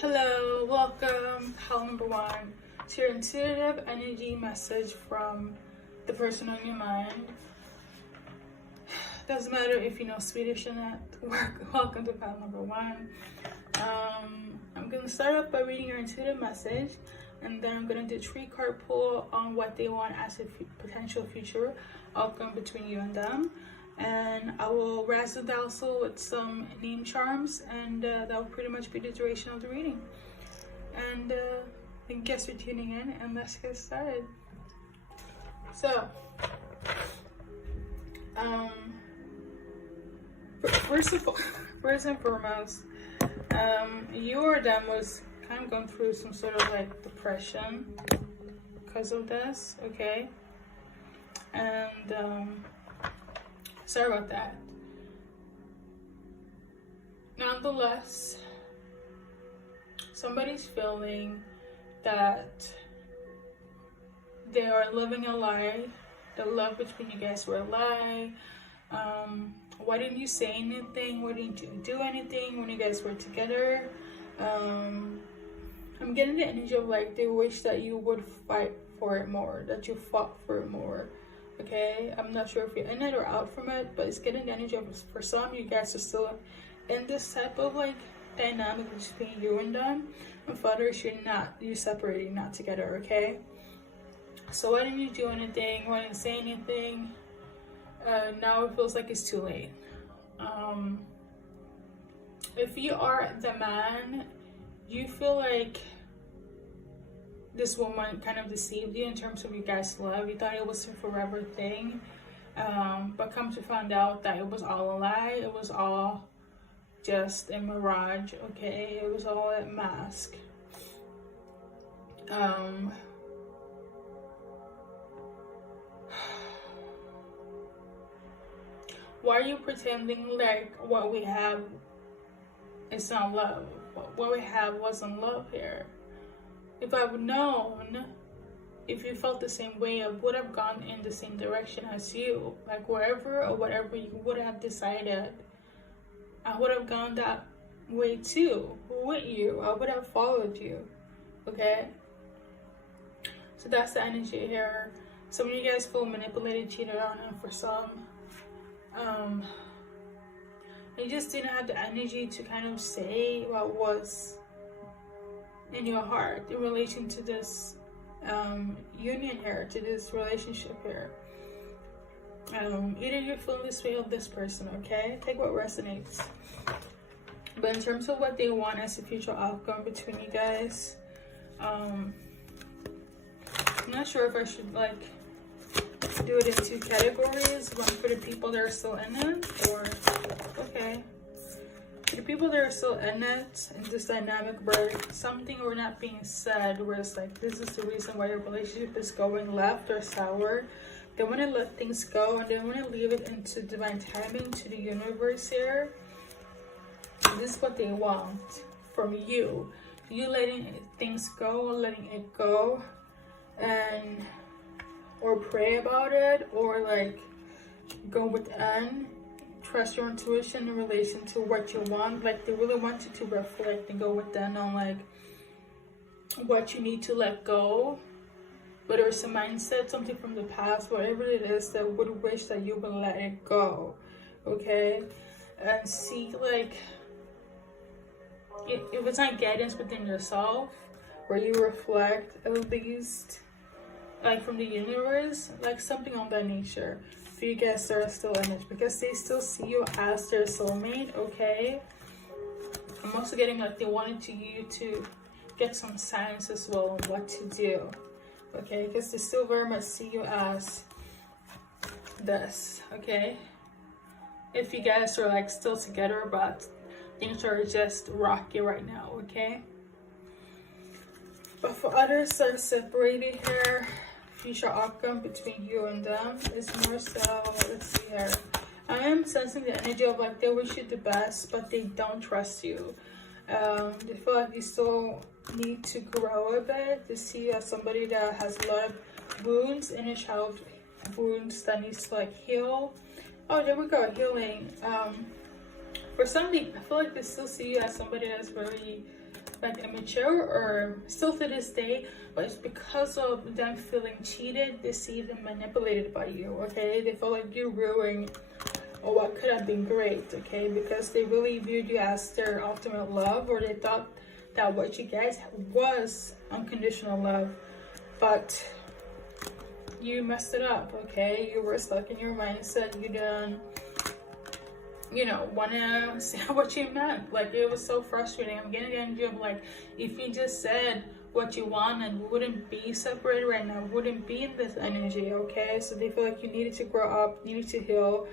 Hello, welcome. Call number one. It's your intuitive energy message from the person on your mind. Doesn't matter if you know Swedish or not. Welcome to call number one. I'm going to start off by reading your intuitive message, and then I'm going to do a 3-card pull on what they want as a potential future outcome between you and them. And I will razzle dazzle with some name charms, and that will pretty much be the duration of the reading. And I guess you're tuning in, and let's get started. So, first and foremost, you or them was kind of going through some sort of like depression because of this, okay? And sorry about that. Nonetheless, somebody's feeling that they are living a lie. The love between you guys were a lie. Why didn't you say anything? Why didn't you do anything when you guys were together? I'm getting the energy of like they wish that you would fight for it more, that you fought for it more. Okay, I'm not sure if you're in it or out from it, but it's getting the energy of, for some, you guys are still in this type of like dynamic between you and them, and for others, you're separating, not together. Okay, so why didn't you do anything? Why didn't you say anything? Now it feels like it's too late. If you are the man, you feel like this woman kind of deceived you in terms of you guys' love. You thought it was a forever thing, but come to find out that it was all a lie. It was all just a mirage, okay? It was all a mask. Why are you pretending like what we have is not love? What we have wasn't love here. If I would known, if you felt the same way, I would have gone in the same direction as you. Like wherever or whatever you would have decided, I would have gone that way too with you. I would have followed you, okay? So that's the energy here. Some of you guys feel manipulated, cheated on, and for some, you just didn't have the energy to kind of say what was in your heart in relation to this union here, to this relationship here. Either you feel this way of this person, okay? Take what resonates. But in terms of what they want as a future outcome between you guys, I'm not sure if I should like do it in 2 categories. One for the people that are still in it, or okay, for the people that are still in it, in this dynamic where something or not being said, where it's like this is the reason why your relationship is going left or sour. They want to let things go and they want to leave it into divine timing, to the universe here. This is what they want from you. You letting things go, letting it go, and or pray about it, or like go within, trust your intuition in relation to what you want. Like they really want you to reflect and go within on like what you need to let go, whether it's a mindset, something from the past, whatever it is that would wish that you would let it go, okay? And see like if it's not guidance within yourself, where you reflect at least like from the universe, like something on that nature, for you guys that are still in it, because they still see you as their soulmate, okay? I'm also getting like they wanted you to get some signs as well on what to do, okay? Because they still very much see you as this, okay? If you guys are like still together, but things are just rocky right now, okay? But for others that are separated here, future outcome between you and them is more so, let's see here. I am sensing the energy of like they wish you the best, but they don't trust you. They feel like you still need to grow a bit, to see you as somebody that has a lot of wounds, inner child wounds that needs to like heal. Oh, there we go, healing. For some people, I feel like they still see you as somebody that's very like immature, or still to this day, but it's because of them feeling cheated, deceived, and manipulated by you, okay? They feel like you're ruining or what could have been great, okay? Because they really viewed you as their ultimate love, or they thought that what you guys was unconditional love, but you messed it up, okay? You were stuck in your mindset. You didn't, you know, wanna say what you meant. Like, it was so frustrating. I'm getting the energy of like, if you just said what you wanted, we wouldn't be separated right now, wouldn't be in this energy, okay? So they feel like you needed to grow up, needed to heal.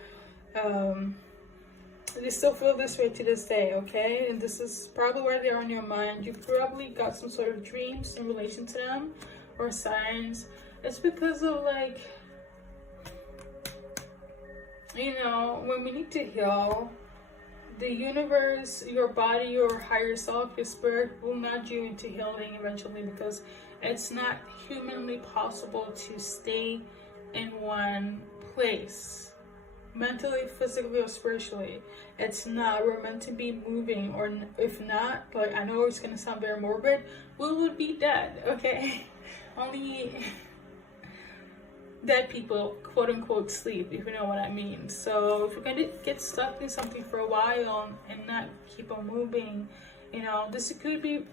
They still feel this way to this day, okay? And this is probably where they are in your mind. You probably got some sort of dreams in relation to them, or signs. It's because of like, you know, when we need to heal, the universe, your body, your higher self, your spirit will nudge you into healing eventually, because it's not humanly possible to stay in one place, mentally, physically, or spiritually. It's not. We're meant to be moving, or if not, like, I know it's gonna sound very morbid, we would be dead, okay? Only dead people, quote unquote, sleep, if you know what I mean. So if you're gonna get stuck in something for a while and not keep on moving, you know, this could be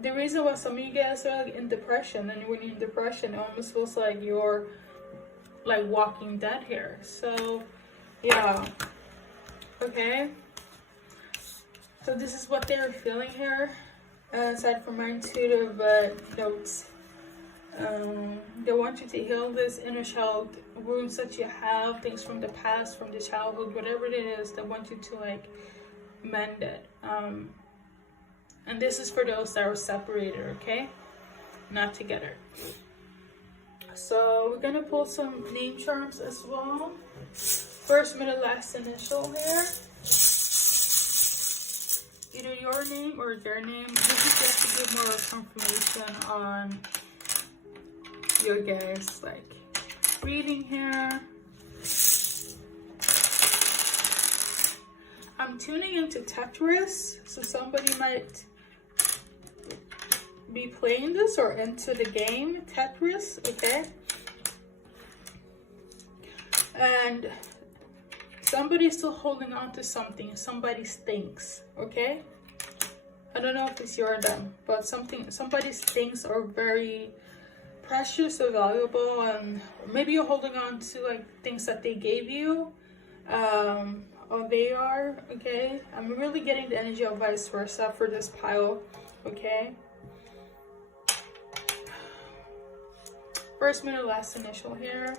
the reason why some of you guys are like in depression. And when you're in depression, it almost feels like you're like walking dead here. So yeah, okay, so this is what they're feeling here, aside from my intuitive notes. They want you to heal this inner child wounds that you have, things from the past, from the childhood, whatever it is. They want you to like mend it. And this is for those that are separated, okay, not together. So we're gonna pull some name charms as well. First, middle, last initial here. Either your name or their name. This is just to give more confirmation on your guys' like reading here. I'm tuning into Tetris, so somebody might be playing this or into the game Tetris, okay? And somebody's still holding on to something, somebody's things, okay? I don't know if it's your or them, but somebody's things are very precious or valuable, and maybe you're holding on to like things that they gave you, or they are, okay? I'm really getting the energy of vice versa for this pile, okay? First, middle, last initial here.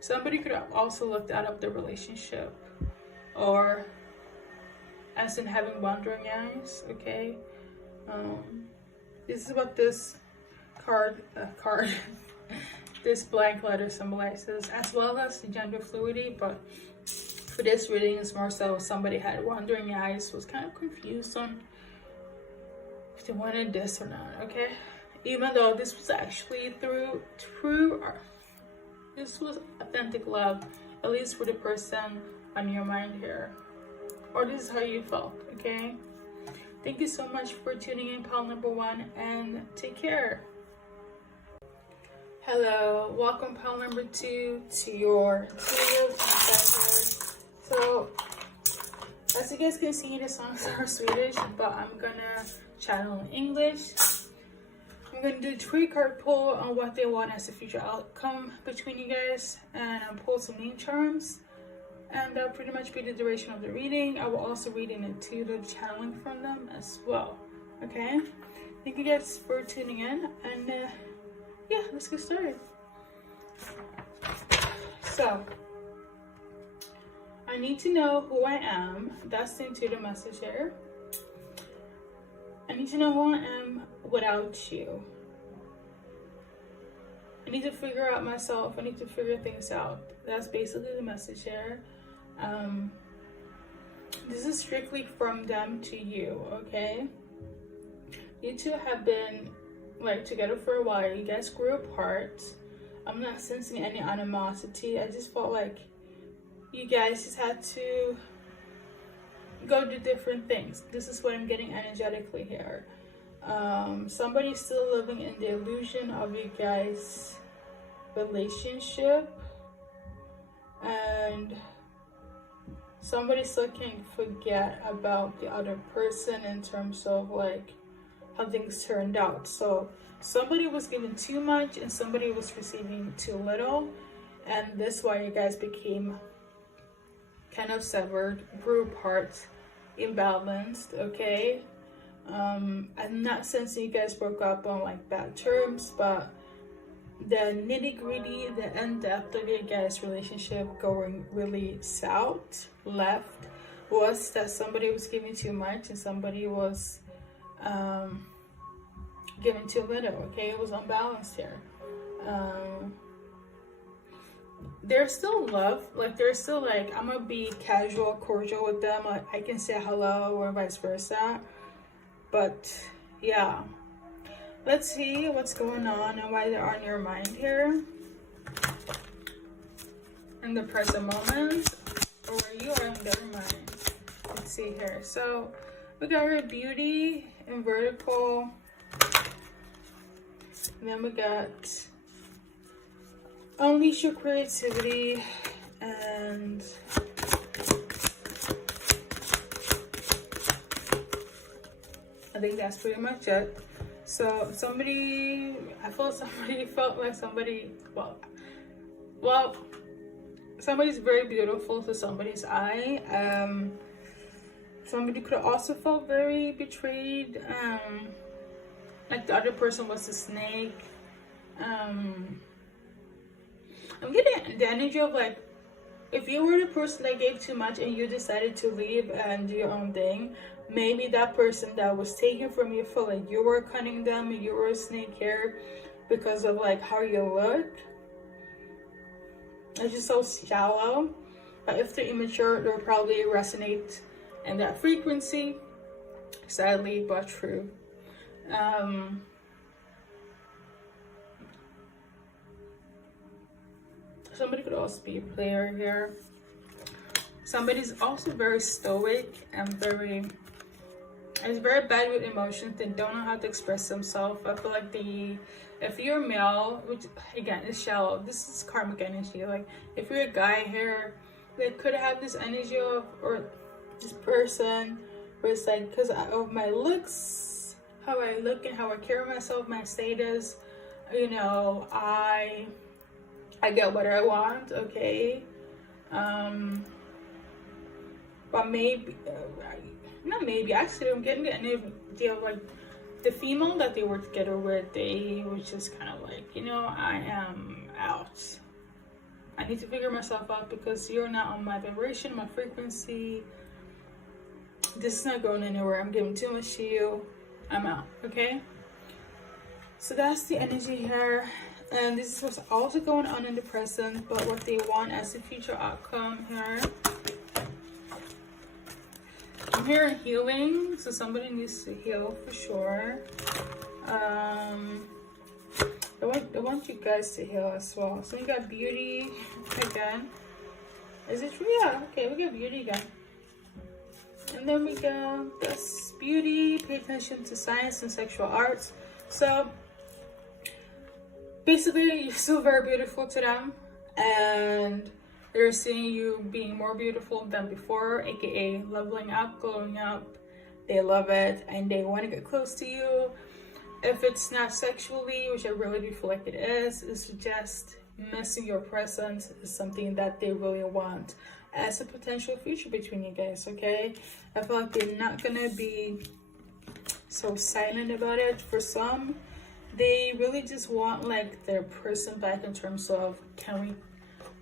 Somebody could have also looked out of the relationship, or as in having wandering eyes, okay? This is what this card, this blank letter symbolizes, as well as the gender fluidity. But for this reading, it's more so somebody had wandering eyes, was kind of confused on if they wanted this or not, okay? Even though this was actually this was authentic love, at least for the person on your mind here, or this is how you felt, okay? Thank you so much for tuning in, pile number 1, and take care. Hello, welcome pile number 2 to your intuitive insight. So, as you guys can see, the songs are Swedish, but I'm gonna channel in English. I'm gonna do 3-card pull on what they want as a future outcome between you guys, and I'll pull some name charms. And that'll pretty much be the duration of the reading. I will also read an intuitive channeling from them as well. Okay? Thank you guys for tuning in. And yeah, let's get started. So, I need to know who I am. That's the intuitive message here. I need to know who I am without you. I need to figure out myself. I need to figure things out. That's basically the message here. This is strictly from them to you, okay? You two have been like together for a while. You guys grew apart. I'm not sensing any animosity. I just felt like you guys just had to, go do different things. This is what I'm getting energetically here. Somebody's still living in the illusion of you guys' relationship, and somebody still can't forget about the other person in terms of like how things turned out. So somebody was given too much and somebody was receiving too little, and that's why you guys became kind of severed, grew apart, imbalanced. Okay, I'm not sensing you guys broke up on like bad terms, but the nitty-gritty, the in-depth of your guys' relationship going really south, left, was that somebody was giving too much and somebody was giving too little. Okay, it was unbalanced here. There's still love, like there's still like, I'm gonna be casual, cordial with them, like I can say hello or vice versa, but yeah, let's see what's going on and why they're on your mind here in the present moment, or where you are in their mind. Let's see here. So we got her beauty and vertical, and then we got unleash your creativity, and I think that's pretty much it. So somebody, I felt somebody felt like somebody, well, somebody's very beautiful to somebody's eye. Somebody could have also felt very betrayed, like the other person was a snake. I'm getting the energy of like, if you were the person that gave too much and you decided to leave and do your own thing, maybe that person that was taken from you felt like you were cutting them, you were a snake here because of like how you look. It's just so shallow. But if they're immature, they'll probably resonate in that frequency. Sadly, but true. Somebody could also be a player here. Somebody's also very stoic and is very bad with emotions. They don't know how to express themselves. I feel like if you're a male, which again is shallow, this is karmic energy. Like if you're a guy here, they could have this energy of, or this person where it's like, because of my looks, how I look and how I carry myself, my status, you know, I get what I want, okay? But maybe, not maybe, actually I'm getting the idea of like the female that they were together with, they was just kind of like, you know, I am out. I need to figure myself out because you're not on my vibration, my frequency. This is not going anywhere. I'm giving too much to you. I'm out, okay? So that's the energy here. And this is what's also going on in the present, but what they want as a future outcome here. I'm hearing healing, so somebody needs to heal for sure. I want you guys to heal as well. So we got beauty again. Is it true? Yeah, okay, we got beauty again. And then we got this beauty, pay attention to science and sexual arts. So basically, you're still very beautiful to them, and they're seeing you being more beautiful than before, aka leveling up, glowing up. They love it, and they want to get close to you. If it's not sexually, which I really do feel like it is, it's just missing your presence is something that they really want as a potential future between you guys, okay? I feel like they're not gonna be so silent about it. For some, they really just want like their person back in terms of, can we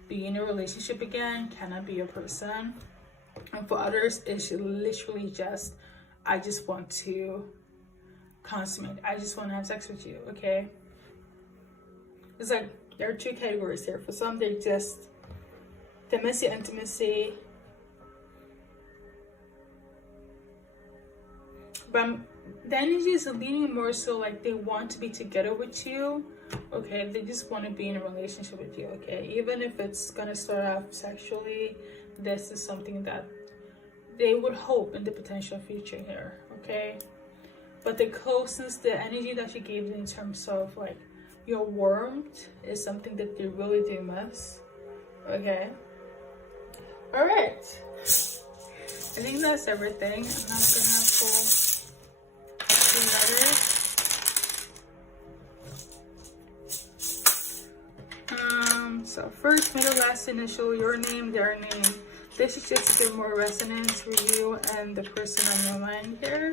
be in a relationship again? Can I be your person? And for others, it's literally just, I just want to consummate. I just want to have sex with you, okay? It's like, there are two categories here. For some, they just, they miss the intimacy. But the energy is leaning more so like they want to be together with you, okay? They just want to be in a relationship with you, okay? Even if it's gonna start off sexually, this is something that they would hope in the potential future here, okay? But the closeness, the energy that you gave in terms of like your warmth is something that they really do miss, okay? All right, I think that's everything. I'm not gonna pull the letters. So first, middle, last, initial, your name, their name. This is just to get more resonance for you and the person on your mind here.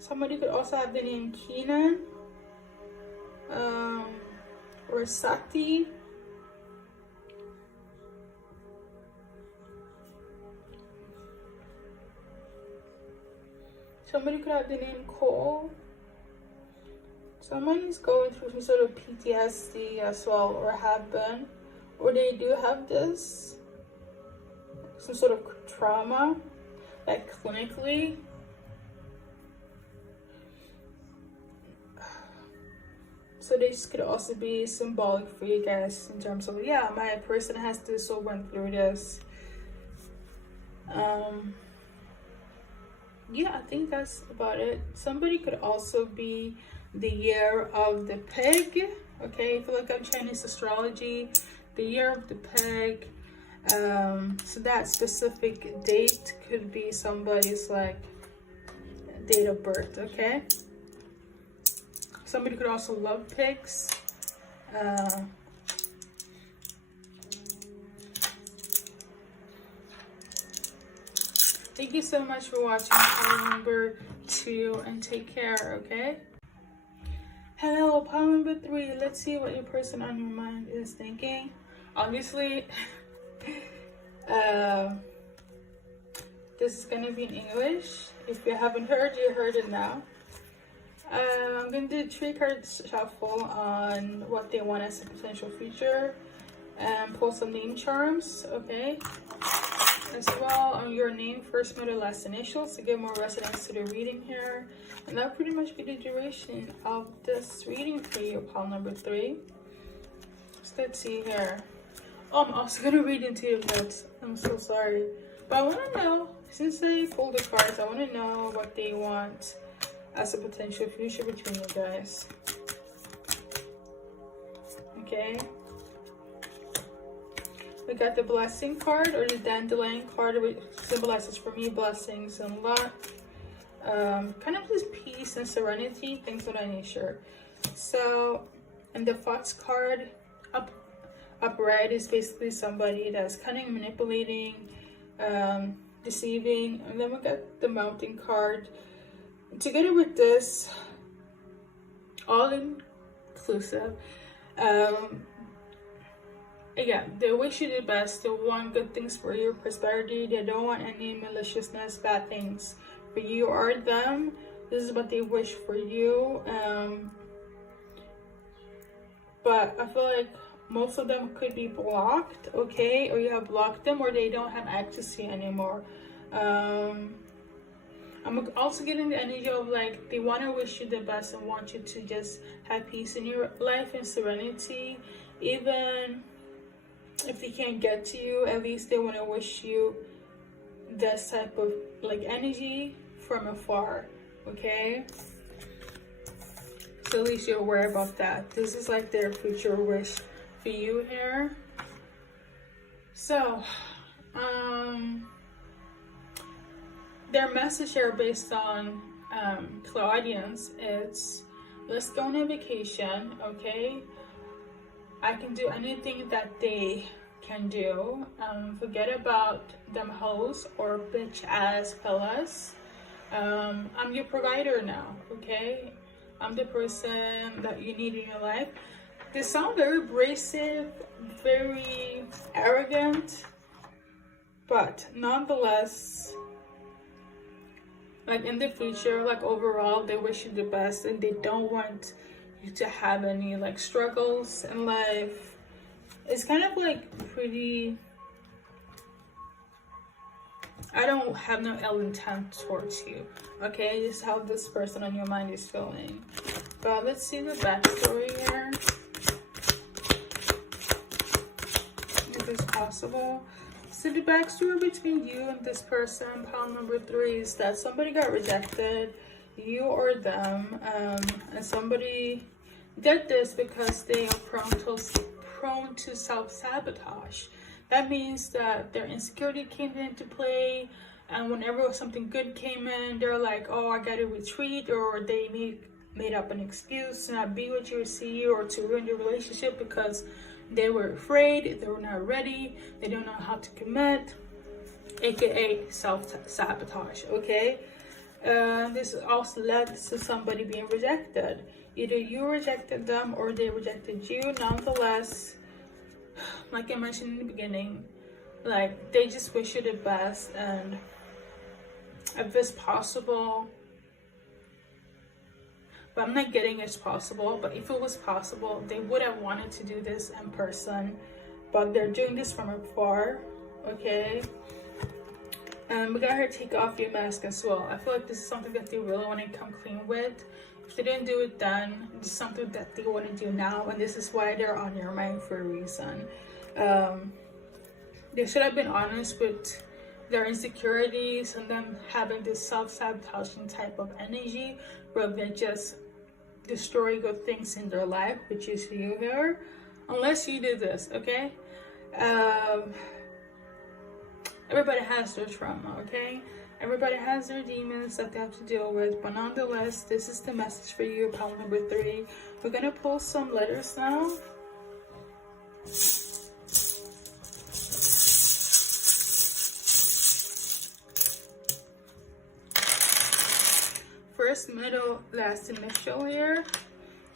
Somebody could also have the name Keenan. Or Sati. Somebody could have the name Cole. Someone is going through some sort of PTSD as well, or have been, or they do have this, some sort of trauma, like clinically. So this could also be symbolic for you guys in terms of, yeah, my person has this or went through this. Yeah, I think that's about it. Somebody could also be the year of the pig. Okay, if you look at Chinese astrology, the year of the pig. So that specific date could be somebody's like date of birth, okay? Somebody could also love pigs. Thank you so much for watching. Pile number 2 and take care, okay? Hello, pile number 3. Let's see what your person on your mind is thinking. Obviously, this is gonna be in English. If you haven't heard, you heard it now. I'm going to do 3 cards shuffle on what they want as a potential future and pull some name charms, okay? As well on your name, first, middle, last, initials to get more resonance to the reading here. And that'll pretty much be the duration of this reading for you, pile number 3. So let's see here. Oh, I'm also going to read into your notes. I'm so sorry. But I want to know, since they pulled the cards, I want to know what they want as a potential future between you guys. Okay. We got the blessing card, or the dandelion card, which symbolizes for me blessings and luck. Kind of just peace and serenity, things of that nature. So, and the fox card upright is basically somebody that's cunning, manipulating, deceiving. And then we got the mountain card. Together with this, all inclusive, again, they wish you the best. They want good things for your prosperity. They don't want any maliciousness, bad things for you or them. This is what they wish for you. But I feel like most of them could be blocked, okay? Or you have blocked them, or they don't have access to you anymore. I'm also getting the energy of like they want to wish you the best and want you to just have peace in your life and serenity. Even if they can't get to you, at least they want to wish you this type of like energy from afar, okay? So at least you're aware about that. This is like their future wish for you here. So, their message here based on Clairaudience, it's let's go on a vacation, okay? I can do anything that they can do. Forget about them hoes or bitch ass fellas. I'm your provider now, okay? I'm the person that you need in your life. They sound very abrasive, very arrogant, but nonetheless, like in the future, like overall, they wish you the best and they don't want you to have any like struggles in life. It's kind of like pretty I don't have no ill intent towards you, okay? Just how this person on your mind is feeling. But let's see the backstory here. If it's possible. So the backstory between you and this person, pile number 3, is that somebody got rejected, you or them, and somebody did this because they are prone to self-sabotage. That means that their insecurity came into play, and whenever something good came in, they're like, oh, I gotta retreat, or they made up an excuse to not be with you or see you, or to ruin the relationship because they were afraid, they were not ready, they don't know how to commit, aka self-sabotage, okay? This also led to somebody being rejected. Either you rejected them or they rejected you. Nonetheless, like I mentioned in the beginning, like, they just wish you the best, and if it's possible, but I'm not getting it's possible, but if it was possible, they would have wanted to do this in person, but they're doing this from afar, okay? And we got her take off your mask as well. I feel like this is something that they really want to come clean with. If they didn't do it then, it's something that they want to do now, and this is why they're on your mind for a reason. They should have been honest with their insecurities and them having this self-sabotaging type of energy where they just destroy good things in their life, which is you here, unless you do this, okay? Everybody has their trauma, okay? Everybody has their demons that they have to deal with, but nonetheless, this is the message for you, pile number 3. We're gonna pull some letters now. First, middle, last initial here.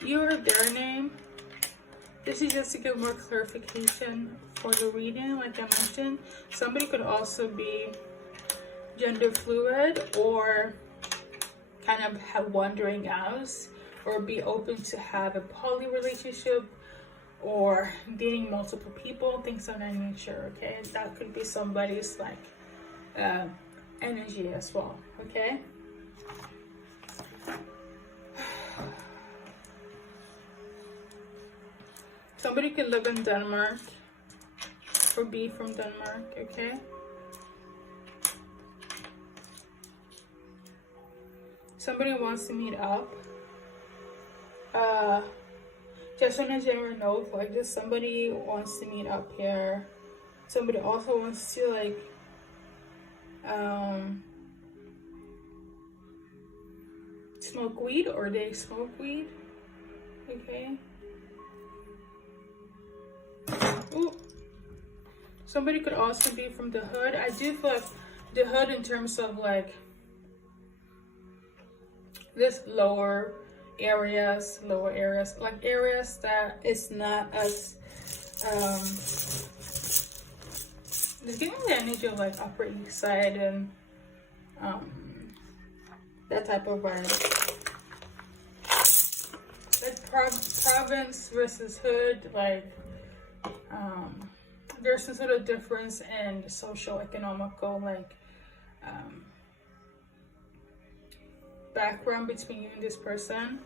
You or their name. This is just to give more clarification for the reading, like I mentioned. Somebody could also be gender fluid, or kind of have wandering outs, or be open to have a poly relationship, or dating multiple people, things of that nature, okay? That could be somebody's like energy as well, okay? Somebody could live in Denmark or be from Denmark, okay? Somebody wants to meet up. Just on a general note, like, just somebody wants to meet up here. Somebody also wants to, like, smoke weed, or they smoke weed, okay? Ooh. Somebody could also be from the hood. I do feel like the hood in terms of like this lower areas, like areas that is not as it's giving the energy of like Upper East Side and that type of vibe. Like province versus hood, like there's some sort of difference in social economical like background between you and this person.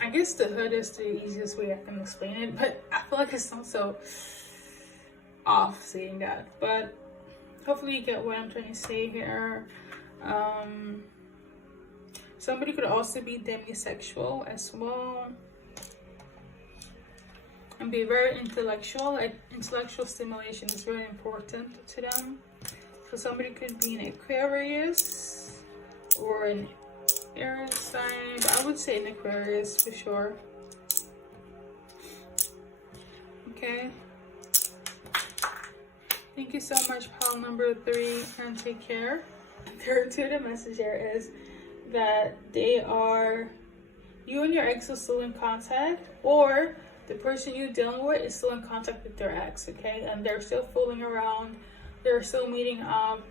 I guess the hood is the easiest way I can explain it, but I feel like it's also off saying that, but hopefully you get what I'm trying to say here. Somebody could also be demisexual as well and be very intellectual. Like, intellectual stimulation is very important to them. So somebody could be an Aquarius or an air sign. I would say an Aquarius for sure. Okay. Thank you so much, pile number 3, and take care. Third to the message here is that you and your ex are still in contact, or the person you're dealing with is still in contact with their ex, okay? And they're still fooling around, they're still meeting up,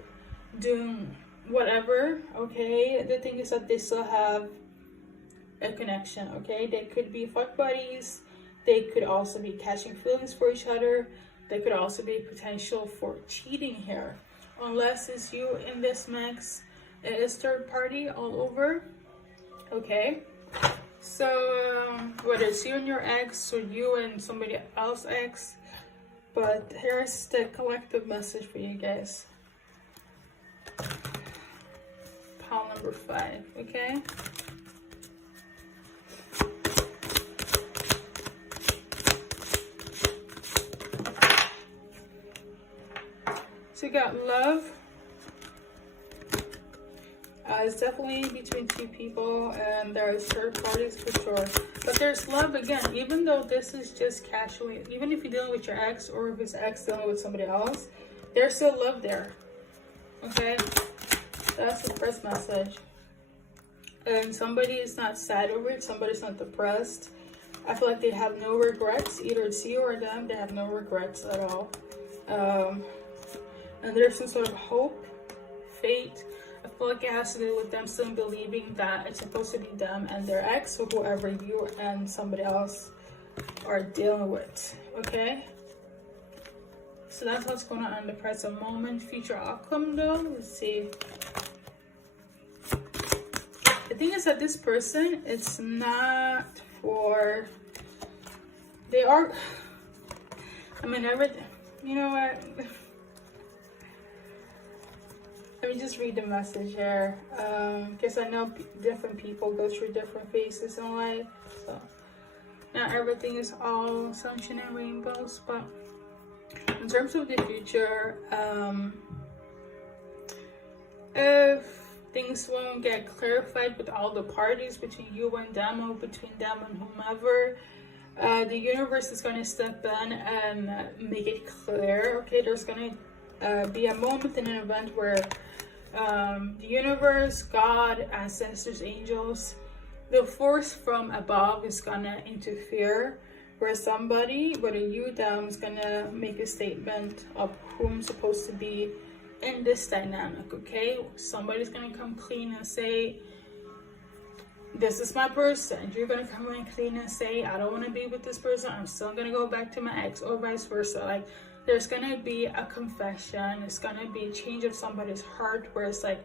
doing whatever, okay? The thing is that they still have a connection, okay? They could be fuck buddies, They could also be catching feelings for each other. There could also be potential for cheating here. Unless it's you in this mix, it is third party all over. Okay. So whether it's you and your ex or you and somebody else ex, but here's the collective message for you guys. Pile number 5, okay? So you got love. It's definitely between two people, and there's third parties for sure. But there's love again, even though this is just casually, even if you're dealing with your ex or if it's ex dealing with somebody else, there's still love there. Okay? That's the first message. And somebody is not sad over it, somebody's not depressed. I feel like they have no regrets. Either it's you or them, they have no regrets at all. And there's some sort of hope, fate. I feel like it has to do with them still believing that it's supposed to be them and their ex, or whoever you and somebody else are dealing with. Okay? So that's what's going on in the present moment. Future outcome though, let's see. The thing is that this person, it's not for, they are, I mean, everything, you know what? Let me just read the message here, because I know different people go through different phases in life, so not everything is all sunshine and rainbows. But in terms of the future, if things won't get clarified with all the parties between you and them, or between them and whomever, the universe is going to step in and make it clear. Okay, there's going to be a moment in an event where the universe, God, ancestors, angels, the force from above is gonna interfere, where somebody, whether you or them, is gonna make a statement of who's supposed to be in this dynamic. Okay, somebody's gonna come clean and say, this is my person. You're gonna come in clean and say, I don't want to be with this person, I'm still gonna go back to my ex, or vice versa. Like, there's gonna be a confession, it's gonna be a change of somebody's heart, where it's like,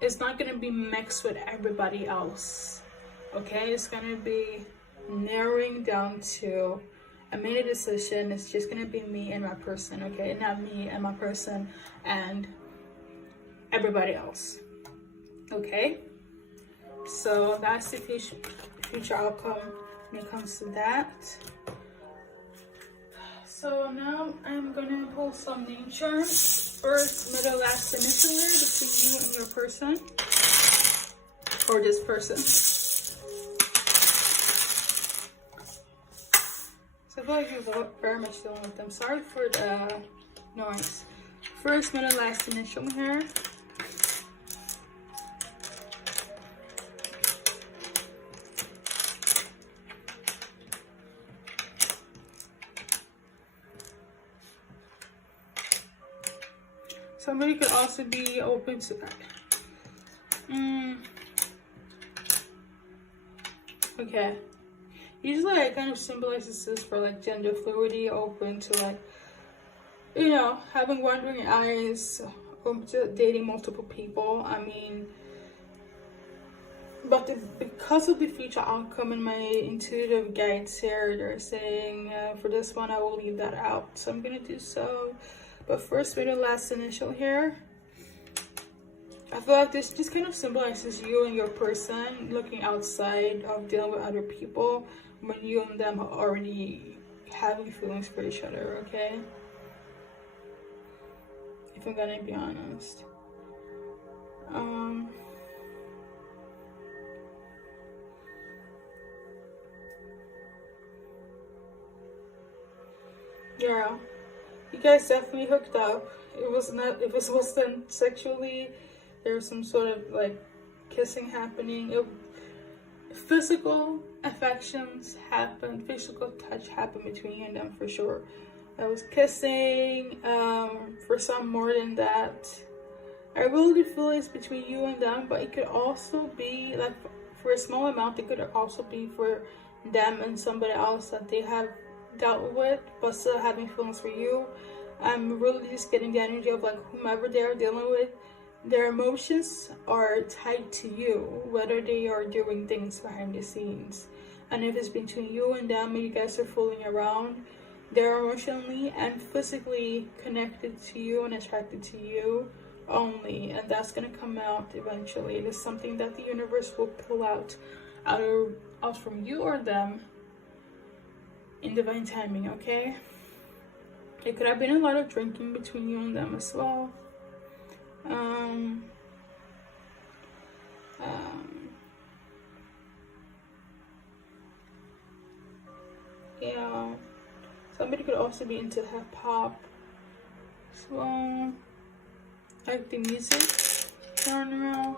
it's not gonna be mixed with everybody else. Okay, it's gonna be narrowing down to, I made a decision, it's just gonna be me and my person. Okay, not me and my person and everybody else. Okay, so that's the future outcome when it comes to that. So now I'm gonna pull some name charts. First, middle, last, initial here between you and your person, or this person. So I feel like you're very much dealing with them. Sorry for the noise. First, middle, last, initial here. Somebody could also be open to that. Okay. Usually it kind of symbolizes this for like gender fluidity, open to like, you know, having wandering eyes, open to dating multiple people. I mean, but because of the future outcome in my intuitive guides here, they're saying for this one I will leave that out. So I'm going to do so. But first, middle, last, initial here. I feel like this just kind of symbolizes you and your person looking outside of dealing with other people when you and them are already having feelings for each other, okay? If I'm gonna be honest. Yeah. You guys definitely hooked up. It wasn't sexually. There was some sort of like kissing happening. Physical affections happened. Physical touch happened between you and them for sure. There was kissing. For some more than that. I really feel it's between you and them, but it could also be like for a small amount. It could also be for them and somebody else that they have dealt with, but still having feelings for you. I'm really just getting the energy of like whomever they are dealing with, their emotions are tied to you, whether they are doing things behind the scenes. And if it's between you and them and you guys are fooling around, they're emotionally and physically connected to you and attracted to you only, and that's gonna come out eventually. It is something that the universe will pull out from you or them in divine timing, okay? It could have been a lot of drinking between you and them as well. Yeah, somebody could also be into hip hop, so like the music genre.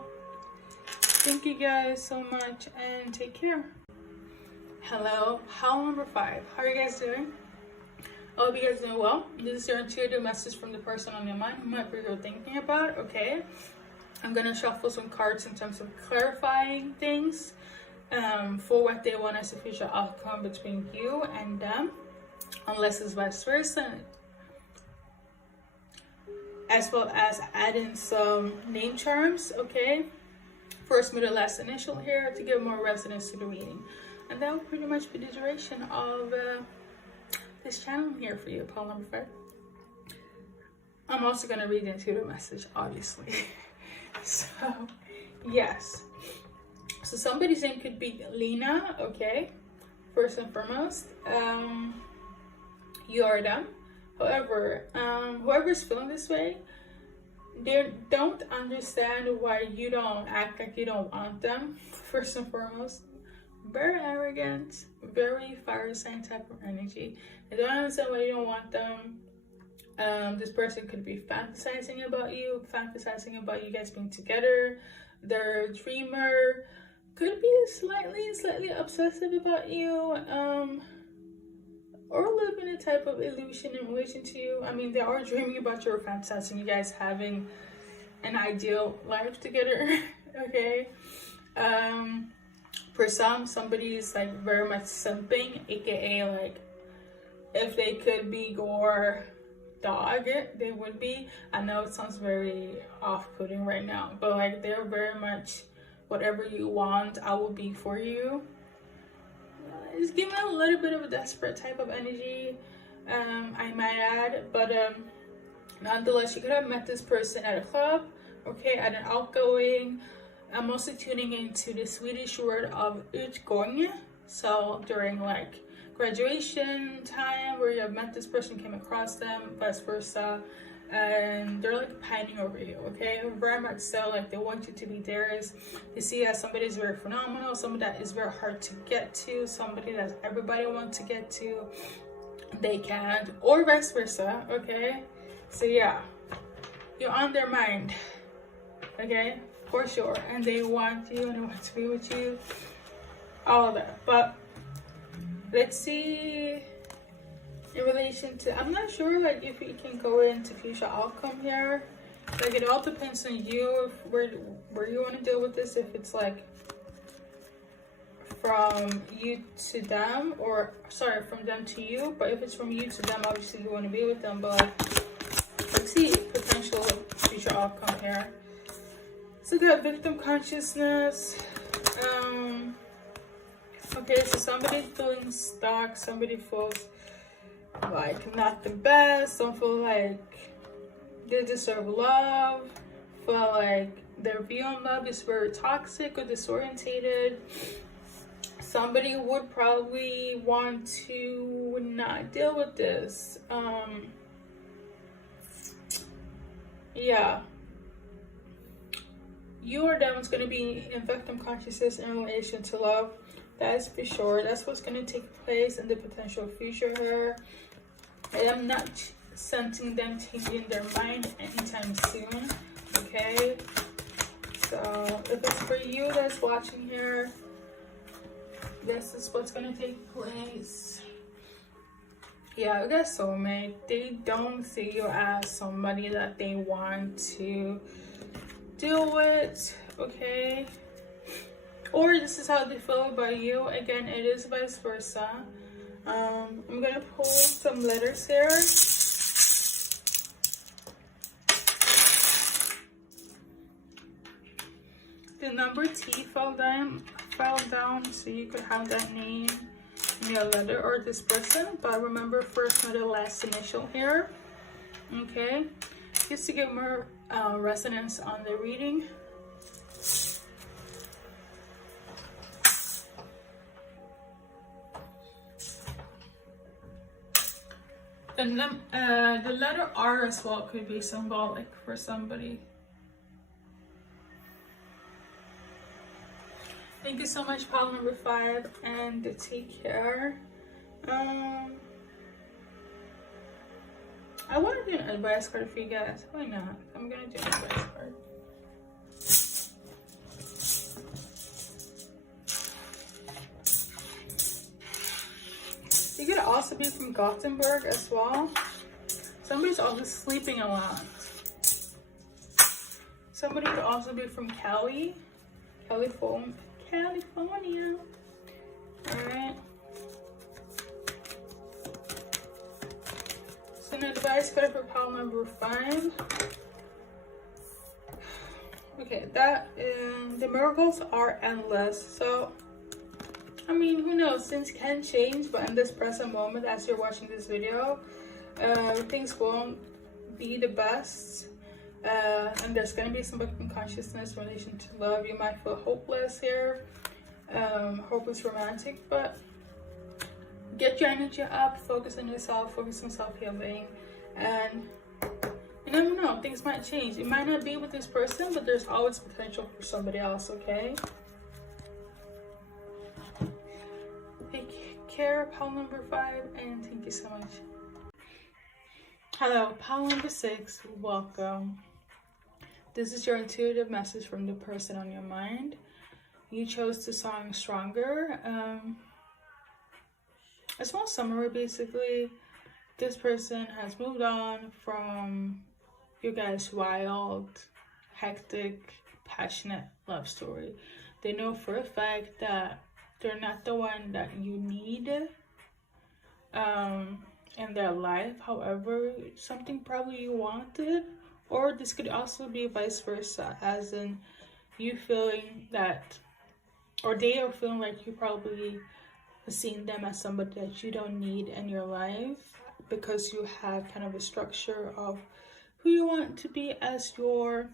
Thank you guys so much and take care. Hello, howl number 5. How are you guys doing? I hope you guys doing well. This is your intuitive message from the person on your mind who might be you're thinking about, okay? I'm gonna shuffle some cards in terms of clarifying things for what they want as a future outcome between you and them, unless it's vice versa, as well as adding some name charms, okay? First, middle, last, initial here to give more resonance to the reading. And that will pretty much be the duration of this channel here for you, pile number 5. I'm also going to read into the message, obviously. So, yes. So somebody's name could be Lena, okay? First and foremost. You are them. However, whoever's feeling this way, they don't understand why you don't act like you don't want them, first and foremost. Very arrogant, very fire sign type of energy. They don't understand why you don't want them. This person could be fantasizing about you guys being together. They're a dreamer, could be slightly obsessive about you, or living a type of illusion in relation to you. I mean, they are dreaming about you or fantasizing you guys having an ideal life together, okay? For some, somebody is like very much simping, aka like if they could be your dog, they would be. I know it sounds very off-putting right now, but like they're very much whatever you want, I will be for you. It's giving a little bit of a desperate type of energy, I might add, but nonetheless, you could have met this person at a club, okay, at an outgoing. I'm also tuning into the Swedish word of Utan, so during like graduation time where you have met this person, came across them, vice versa, and they're like pining over you, okay? Very much so, like they want you to be theirs. They see you as somebody who's very phenomenal, somebody that is very hard to get to, somebody that everybody wants to get to, they can't, or vice versa, okay? So yeah, you're on their mind, okay, for sure, and they want you and they want to be with you, all of that. But let's see, in relation to, I'm not sure like if you can go into future outcome here. Like it all depends on you, where you want to deal with this, if it's like from you to them, or sorry, from them to you. But if it's from you to them, obviously you want to be with them. But like, let's see potential future outcome here. So that victim consciousness. Okay, so somebody's feeling stuck, somebody feels like not the best, don't feel like they deserve love, feel like their view on love is very toxic or disorientated. Somebody would probably want to not deal with this. Yeah, you or them is going to be in victim consciousness in relation to love. That's for sure. That's what's going to take place in the potential future here. I am not sensing them changing their mind anytime soon, okay? So if it's for you that's watching here, this is what's going to take place. Yeah, I guess soulmate. They don't see you as somebody that they want to deal with, okay? or this is how they feel about you. Again, it is vice versa. I'm gonna pull some letters here. The number T fell down, so you could have that name in your letter or this person. But remember, first, middle, last initial here. Okay, just to get more resonance on the reading. The letter R as well could be symbolic for somebody. Thank you so much, pile number 5, and take care. I want to do an advice card for you guys. Why not? I'm gonna do an advice card. You could also be from Gothenburg as well. Somebody's also sleeping a lot. Somebody could also be from California. Alright. So an advice card for pile number 5. Okay, the miracles are endless. So I mean, who knows, things can change, but in this present moment, as you're watching this video, things won't be the best. And there's going to be some unconsciousness in relation to love. You might feel hopeless here, hopeless romantic, but get your energy up, focus on yourself, focus on self-healing, and you never know, things might change. It might not be with this person, but there's always potential for somebody else, okay? Take care, pile number 5, and thank you so much. Hello, pile number 6, welcome. This is your intuitive message from the person on your mind. You chose the song Stronger. A small summary, basically. This person has moved on from your guys' wild, hectic, passionate love story. They know for a fact that they're not the one that you need in their life. However, something probably you wanted, or this could also be vice versa, as in you feeling that, or they are feeling like you probably seeing them as somebody that you don't need in your life, because you have kind of a structure of who you want to be as your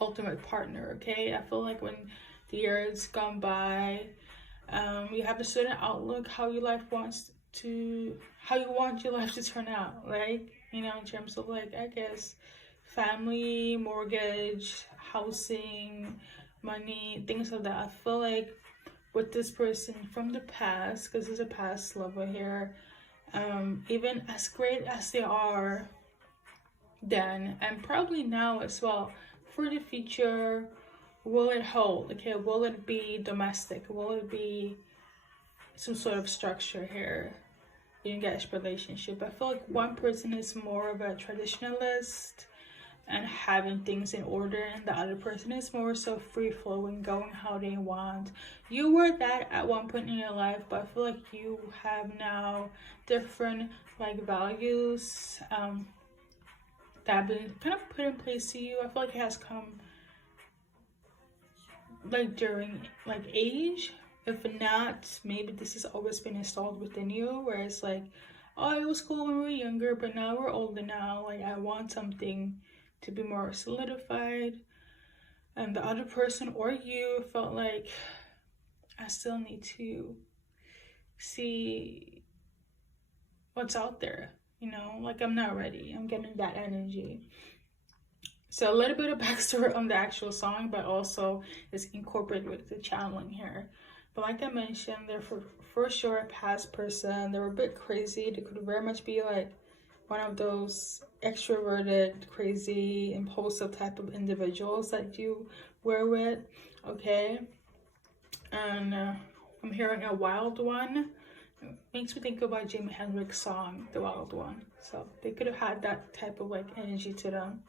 ultimate partner. Okay, I feel like when the years gone by, you have a certain outlook how your life how you want your life to turn out, right? You know, in terms of like, I guess, family, mortgage, housing, money, things like that. I feel like with this person from the past, because there's a past lover here, even as great as they are then, and probably now as well, for the future, will it hold? Okay, will it be domestic? Will it be some sort of structure here in your guys' relationship? I feel like one person is more of a traditionalist and having things in order, and the other person is more so free-flowing, going how they want. You were that at one point in your life, but I feel like you have now different like values that have been kind of put in place to you. I feel like it has come like during like age. If not, maybe this has always been installed within you, where it's like, oh, it was cool when we were younger, but now we're older now, like I want something to be more solidified. And the other person or you felt like, I still need to see what's out there, you know, like I'm not ready. I'm getting that energy. So a little bit of backstory on the actual song, but also is incorporated with the channeling here. But like I mentioned, they're for sure a past person. They were a bit crazy. They could very much be like one of those extroverted, crazy, impulsive type of individuals that you were with, okay? And I'm hearing a wild one. It makes me think about Jimi Hendrix's song, The Wild One. So they could have had that type of like energy to them.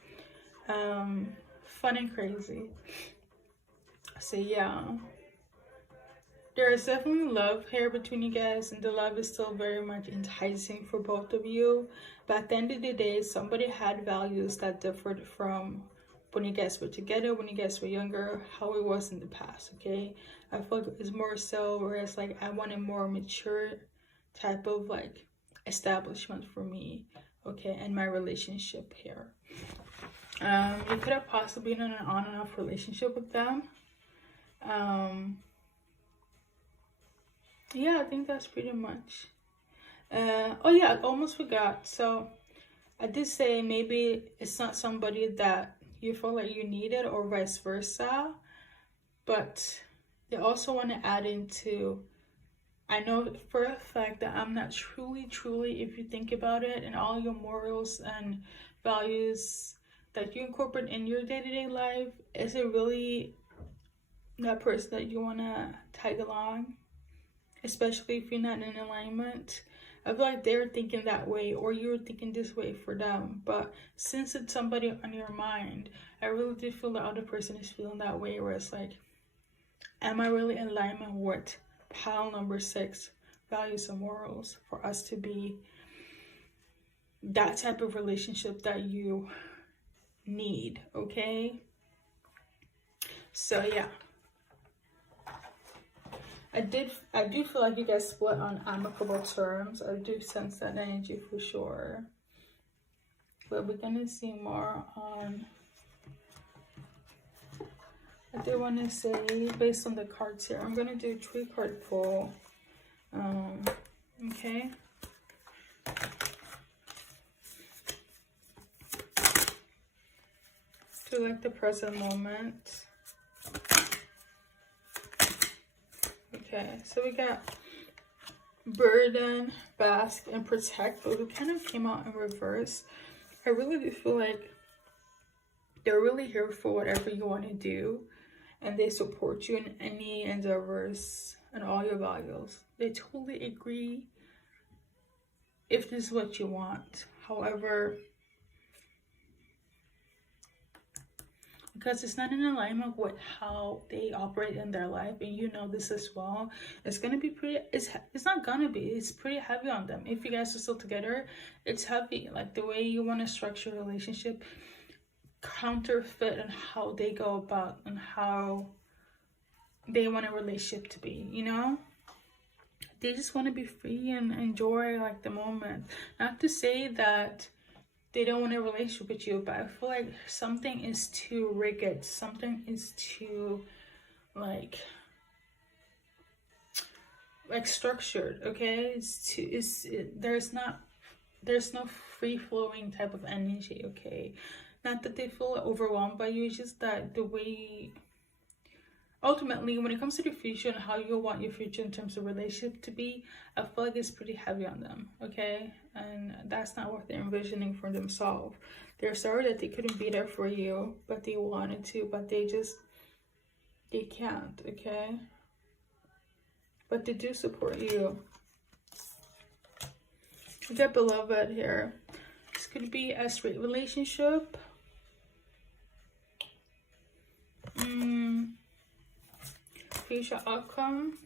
Fun and crazy. So yeah, There is definitely love here between you guys, and the love is still very much enticing for both of you. But at the end of the day, somebody had values that differed from when you guys were together, when you guys were younger, how it was in the past, okay? I feel like it's more so where it's like I want a more mature type of like establishment for me, okay, and my relationship here. You could have possibly been in an on and off relationship with them. Yeah, I think that's pretty much. Oh yeah, I almost forgot. So I did say maybe it's not somebody that you feel like you needed or vice versa, but they also want to add into, I know for a fact that I'm not truly, if you think about it, and all your morals and values that you incorporate in your day-to-day life, is it really that person that you want to tag along? Especially if you're not in alignment. I feel like they're thinking that way, or you're thinking this way for them. But since it's somebody on your mind, I really do feel the other person is feeling that way, where it's like, am I really in alignment with pile number 6, values and morals, for us to be that type of relationship that you need, okay? So yeah. I do feel like you guys split on amicable terms. I do sense that energy for sure. But we're gonna see more on, I do want to say, based on the cards here, I'm gonna do 3-card pull. Okay. To like the present moment. Okay, so we got burden, bask, and protect, but we kind of came out in reverse. I really do feel like they're really here for whatever you want to do, and they support you in any endeavors and all your values. They totally agree if this is what you want. However, because it's not in alignment with how they operate in their life, and you know this as well, it's gonna be pretty, it's not gonna be, it's pretty heavy on them. If you guys are still together, it's heavy. Like the way you want to structure a relationship, counterfeit and how they go about and how they want a relationship to be, you know? They just want to be free and enjoy like the moment. Not to say that they don't want a relationship with you, but I feel like something is too rigid, something is too like structured, okay? There's no free-flowing type of energy, okay? Not that they feel overwhelmed by you, it's just that the way, ultimately, when it comes to the future and how you want your future in terms of relationship to be, I feel like it's pretty heavy on them, okay? And that's not what they're envisioning for themselves. They're sorry that they couldn't be there for you, but they wanted to, but they can't, okay? But they do support you. We got beloved here. This could be a straight relationship. Future outcome.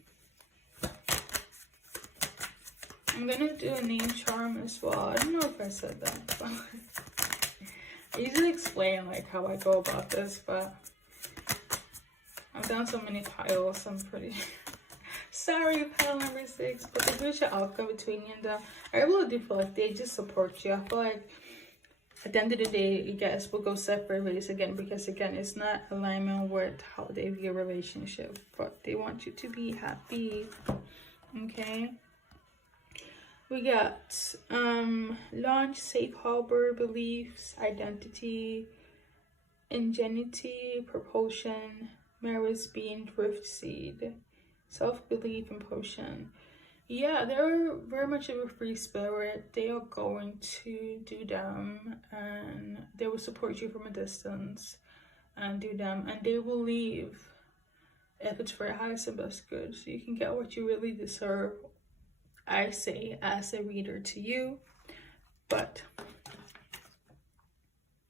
I'm gonna do a name charm as well. I don't know if I said that, but I usually explain like how I go about this, but I've done so many piles, I'm pretty sorry, pile number 6. But the future outcome between you and them, I really do feel like they just support you. I feel like at the end of the day, you guys will go separate ways again, because again, it's not alignment with how they view a relationship, but they want you to be happy, okay? We got launch, safe harbor, beliefs, identity, ingenuity, propulsion, Maris being drift seed, self-belief, and potion. Yeah, they're very much of a free spirit. They are going to do them, and they will support you from a distance and do them, and they will leave if it's for your highest and best good, so you can get what you really deserve, I say, as a reader to you. But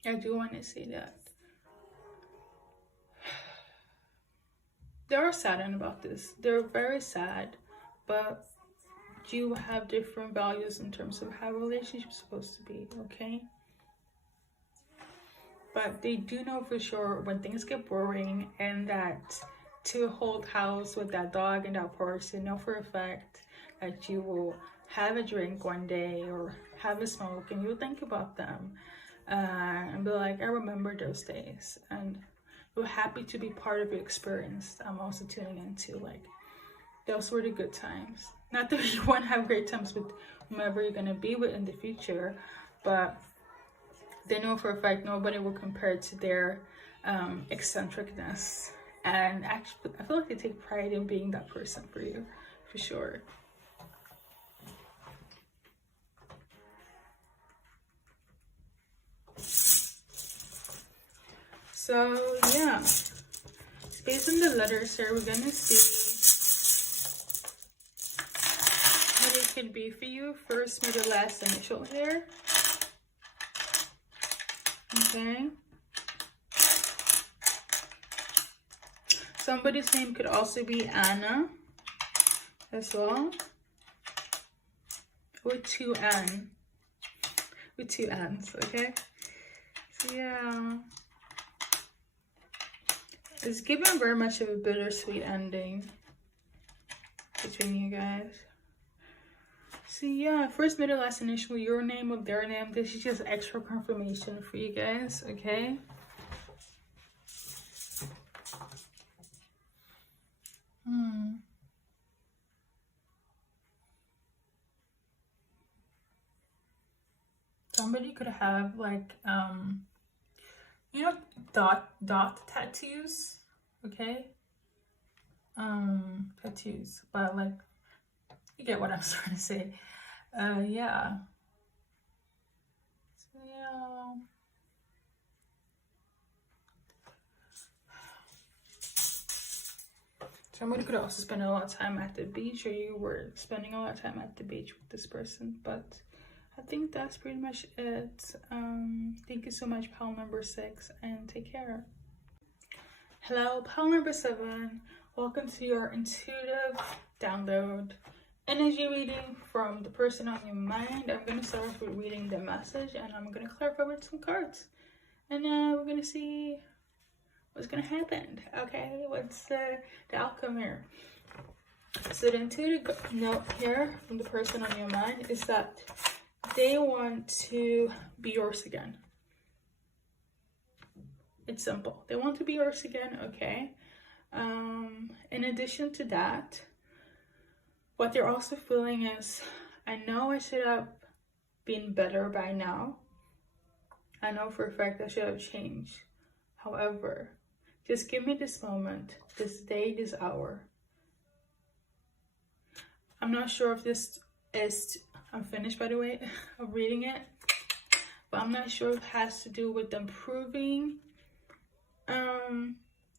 I do want to say that they are saddened about this. They're very sad, but you have different values in terms of how a relationship is supposed to be, okay? But they do know for sure when things get boring, and that to hold house with that dog and that person, know for a fact that you will have a drink one day or have a smoke, and you'll think about them and be like, I remember those days, and you're happy to be part of your experience. I'm also tuning into, like, those were the good times. Not that you want to have great times with whomever you're going to be with in the future, but they know for a fact nobody will compare to their eccentricness. And actually, I feel like they take pride in being that person for you, for sure. So yeah, based on the letters here, we're gonna see what it could be for you. First, middle, last initial here. Okay. Somebody's name could also be Anna as well. With two N's, okay? So yeah. It's given very much of a bittersweet ending between you guys. So yeah, first, middle, last initial, your name or their name. This is just extra confirmation for you guys, okay? Somebody could have like you know, dot tattoos, okay? Tattoos, but like, you get what I'm trying to say. Yeah. So yeah. Somebody could also spend a lot of time at the beach, or you were spending a lot of time at the beach with this person, but I think that's pretty much it. Thank you so much, pal number 6, and take care. Hello, pal number 7. Welcome to your intuitive download energy reading from the person on your mind. I'm going to start off with reading the message, and I'm going to clarify with some cards. And we're going to see what's going to happen, okay? What's the outcome here? So the intuitive note here from the person on your mind is that they want to be yours again. It's simple. They want to be yours again, okay? In addition to that, what they're also feeling is, I know I should have been better by now. I know for a fact I should have changed. However, just give me this moment, this day, this hour. I'm not sure if this is... I'm finished, by the way, of reading it, but I'm not sure if it has to do with them proving,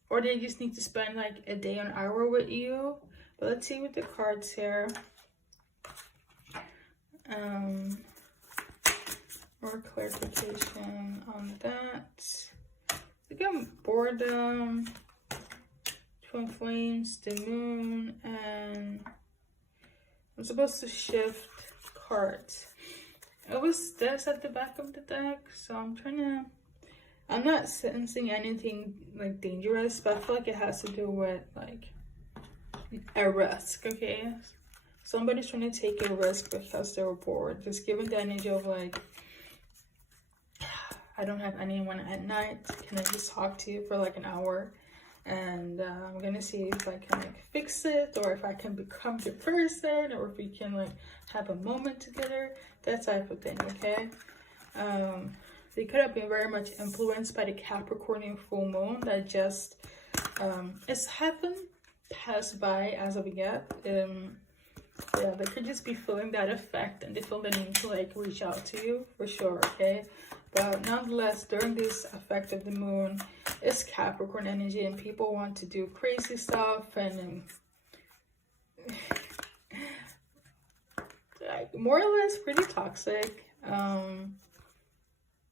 or they just need to spend like a day, an hour with you. But let's see with the cards here. More clarification on that. Again, boredom, twin flames, the moon, and I'm supposed to shift cards. It was this at the back of the deck, so I'm not sensing anything like dangerous, but I feel like it has to do with like a risk, okay? Somebody's trying to take a risk because they're bored. Just given the energy of like, I don't have anyone at night, can I just talk to you for like an hour? And I'm gonna see if I can like fix it, or if I can become the person, or if we can like have a moment together, that type of thing, okay? They could have been very much influenced by the Capricornian full moon that just haven't passed by as of yet. Yeah, they could just be feeling that effect, and they feel the need to like reach out to you for sure, okay? But nonetheless, during this effect of the moon, it's Capricorn energy, and people want to do crazy stuff and like more or less pretty toxic on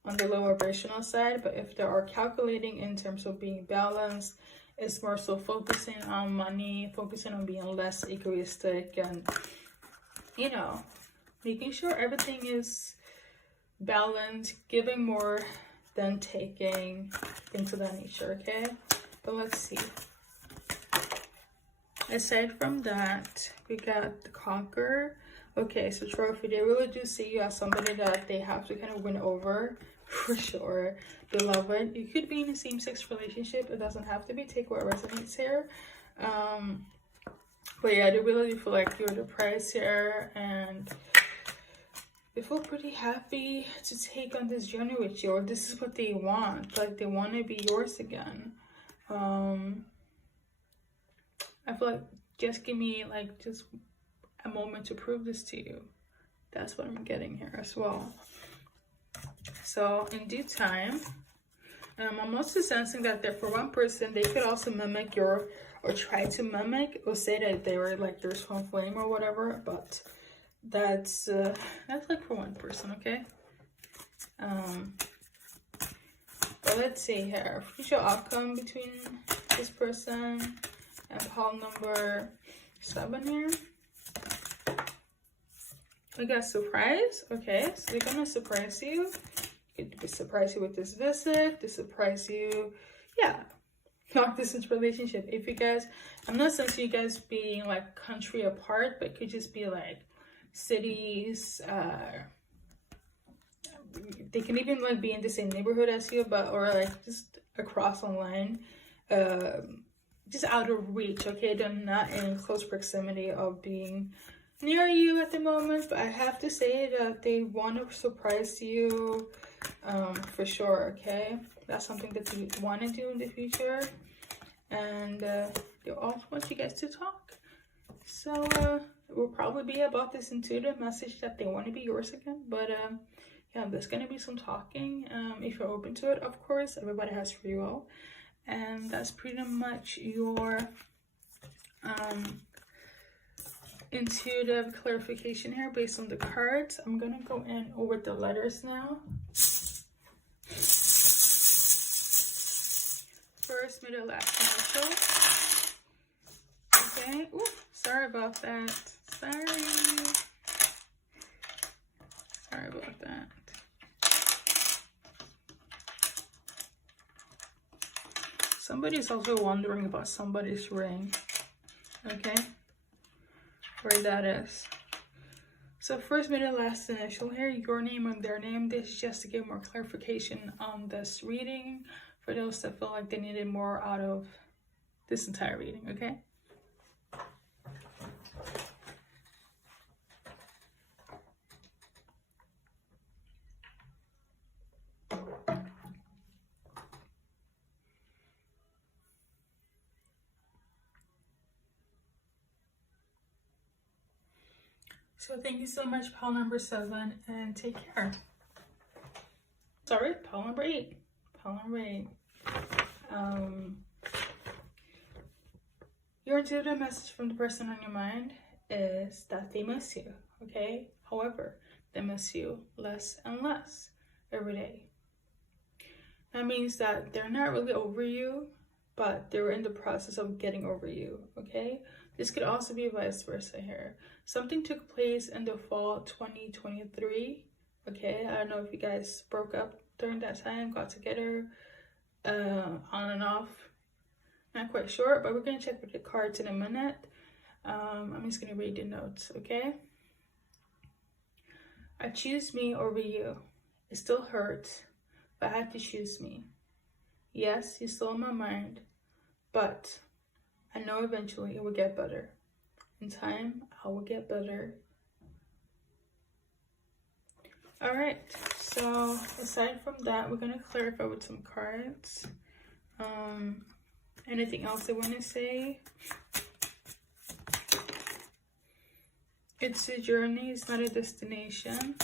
the lower vibrational side. But if they are calculating in terms of being balanced is more so focusing on money, focusing on being less egoistic, and, you know, making sure everything is balanced, giving more than taking, things of that nature, okay? But let's see. Aside from that, we got the Conqueror. Okay, so Trophy, they really do see you as somebody that they have to kind of win over, for sure. Beloved, you could be in a same-sex relationship. It doesn't have to be. Take what resonates here. But yeah, they really do feel like you're the prize here, and they feel pretty happy to take on this journey with you, or this is what they want. Like, they want to be yours again. I feel like just give me like just a moment to prove this to you. That's what I'm getting here as well. So in due time, I'm also sensing that there, for one person, they could also mimic your, or try to mimic, or say that they were like your twin flame or whatever, but that's like for one person, okay? But let's see here. Future outcome between this person and pile number 7 here. We got surprise. Okay, so they're gonna surprise you. Could surprise you with this visit, to surprise you, yeah, long distance relationship. If you guys, I'm not sensing you guys being like country apart, but it could just be like cities. They can even like be in the same neighborhood as you, but, or like just across online, just out of reach. Okay, they're not in close proximity of being near you at the moment, but I have to say that they want to surprise you, for sure. Okay, that's something that you want to do in the future, and they also want you guys to talk. So it will probably be about this intuitive message that they want to be yours again. But yeah, there's gonna be some talking, if you're open to it, of course. Everybody has free will, and that's pretty much your intuitive clarification here based on the cards. I'm gonna go in over the letters now. First, middle, last initial. Okay. Ooh, sorry about that. Sorry about that. Somebody's also wondering about somebody's ring. Okay, where that is. So first, middle, last initial here, your name and their name. This is just to get more clarification on this reading for those that feel like they needed more out of this entire reading, okay? So thank you so much, pile number 7, and take care. Sorry, pile number 8. Pile number 8. Your intuitive message from the person on your mind is that they miss you, okay? However, they miss you less and less every day. That means that they're not really over you, but they're in the process of getting over you, okay? This could also be vice versa here. Something took place in the fall 2023, okay? I don't know if you guys broke up during that time, got together, on and off. Not quite sure, but we're going to check with the cards in a minute. I'm just going to read the notes, okay? I choose me over you. It still hurts, but I had to choose me. Yes, you're still in my mind, but I know eventually it will get better. In time, I will get better. All right, so aside from that, we're gonna clarify with some cards. Anything else they want to say? It's a journey, it's not a destination.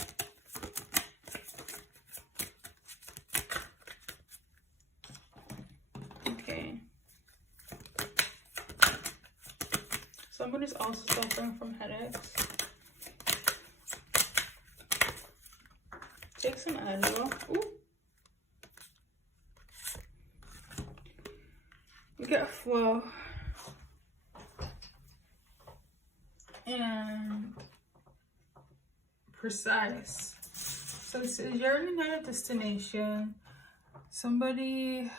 Okay. Somebody's also suffering from headaches. Take some Advil. Ooh. We got well, and precise. So it says you're in a destination. Somebody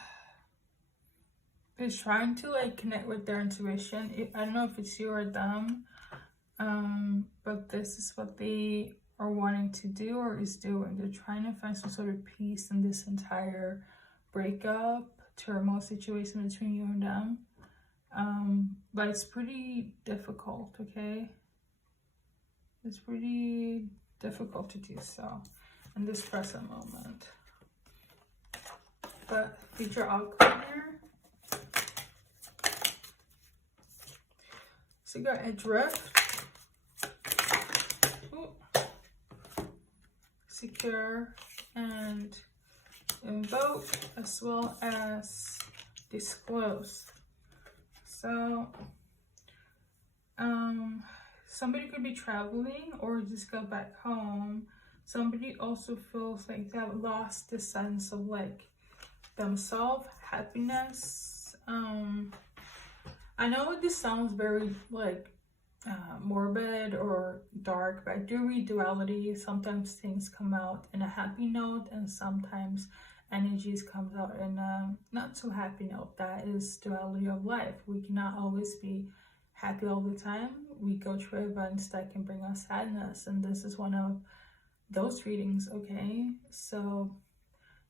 is trying to like connect with their intuition. I don't know if it's you or them, but this is what they are wanting to do or is doing. They're trying to find some sort of peace in this entire breakup, turmoil situation between you and them. But it's pretty difficult, okay? It's pretty difficult to do so in this present moment. But future outcome here. So you got adrift, secure, and invoke, as well as disclose. So somebody could be traveling or just go back home. Somebody also feels like they have lost the sense of like themselves, happiness. I know this sounds very like morbid or dark, but I do read duality. Sometimes things come out in a happy note, and sometimes energies comes out in a not so happy note. That is duality of life. We cannot always be happy all the time. We go through events that can bring us sadness, and this is one of those readings, okay? So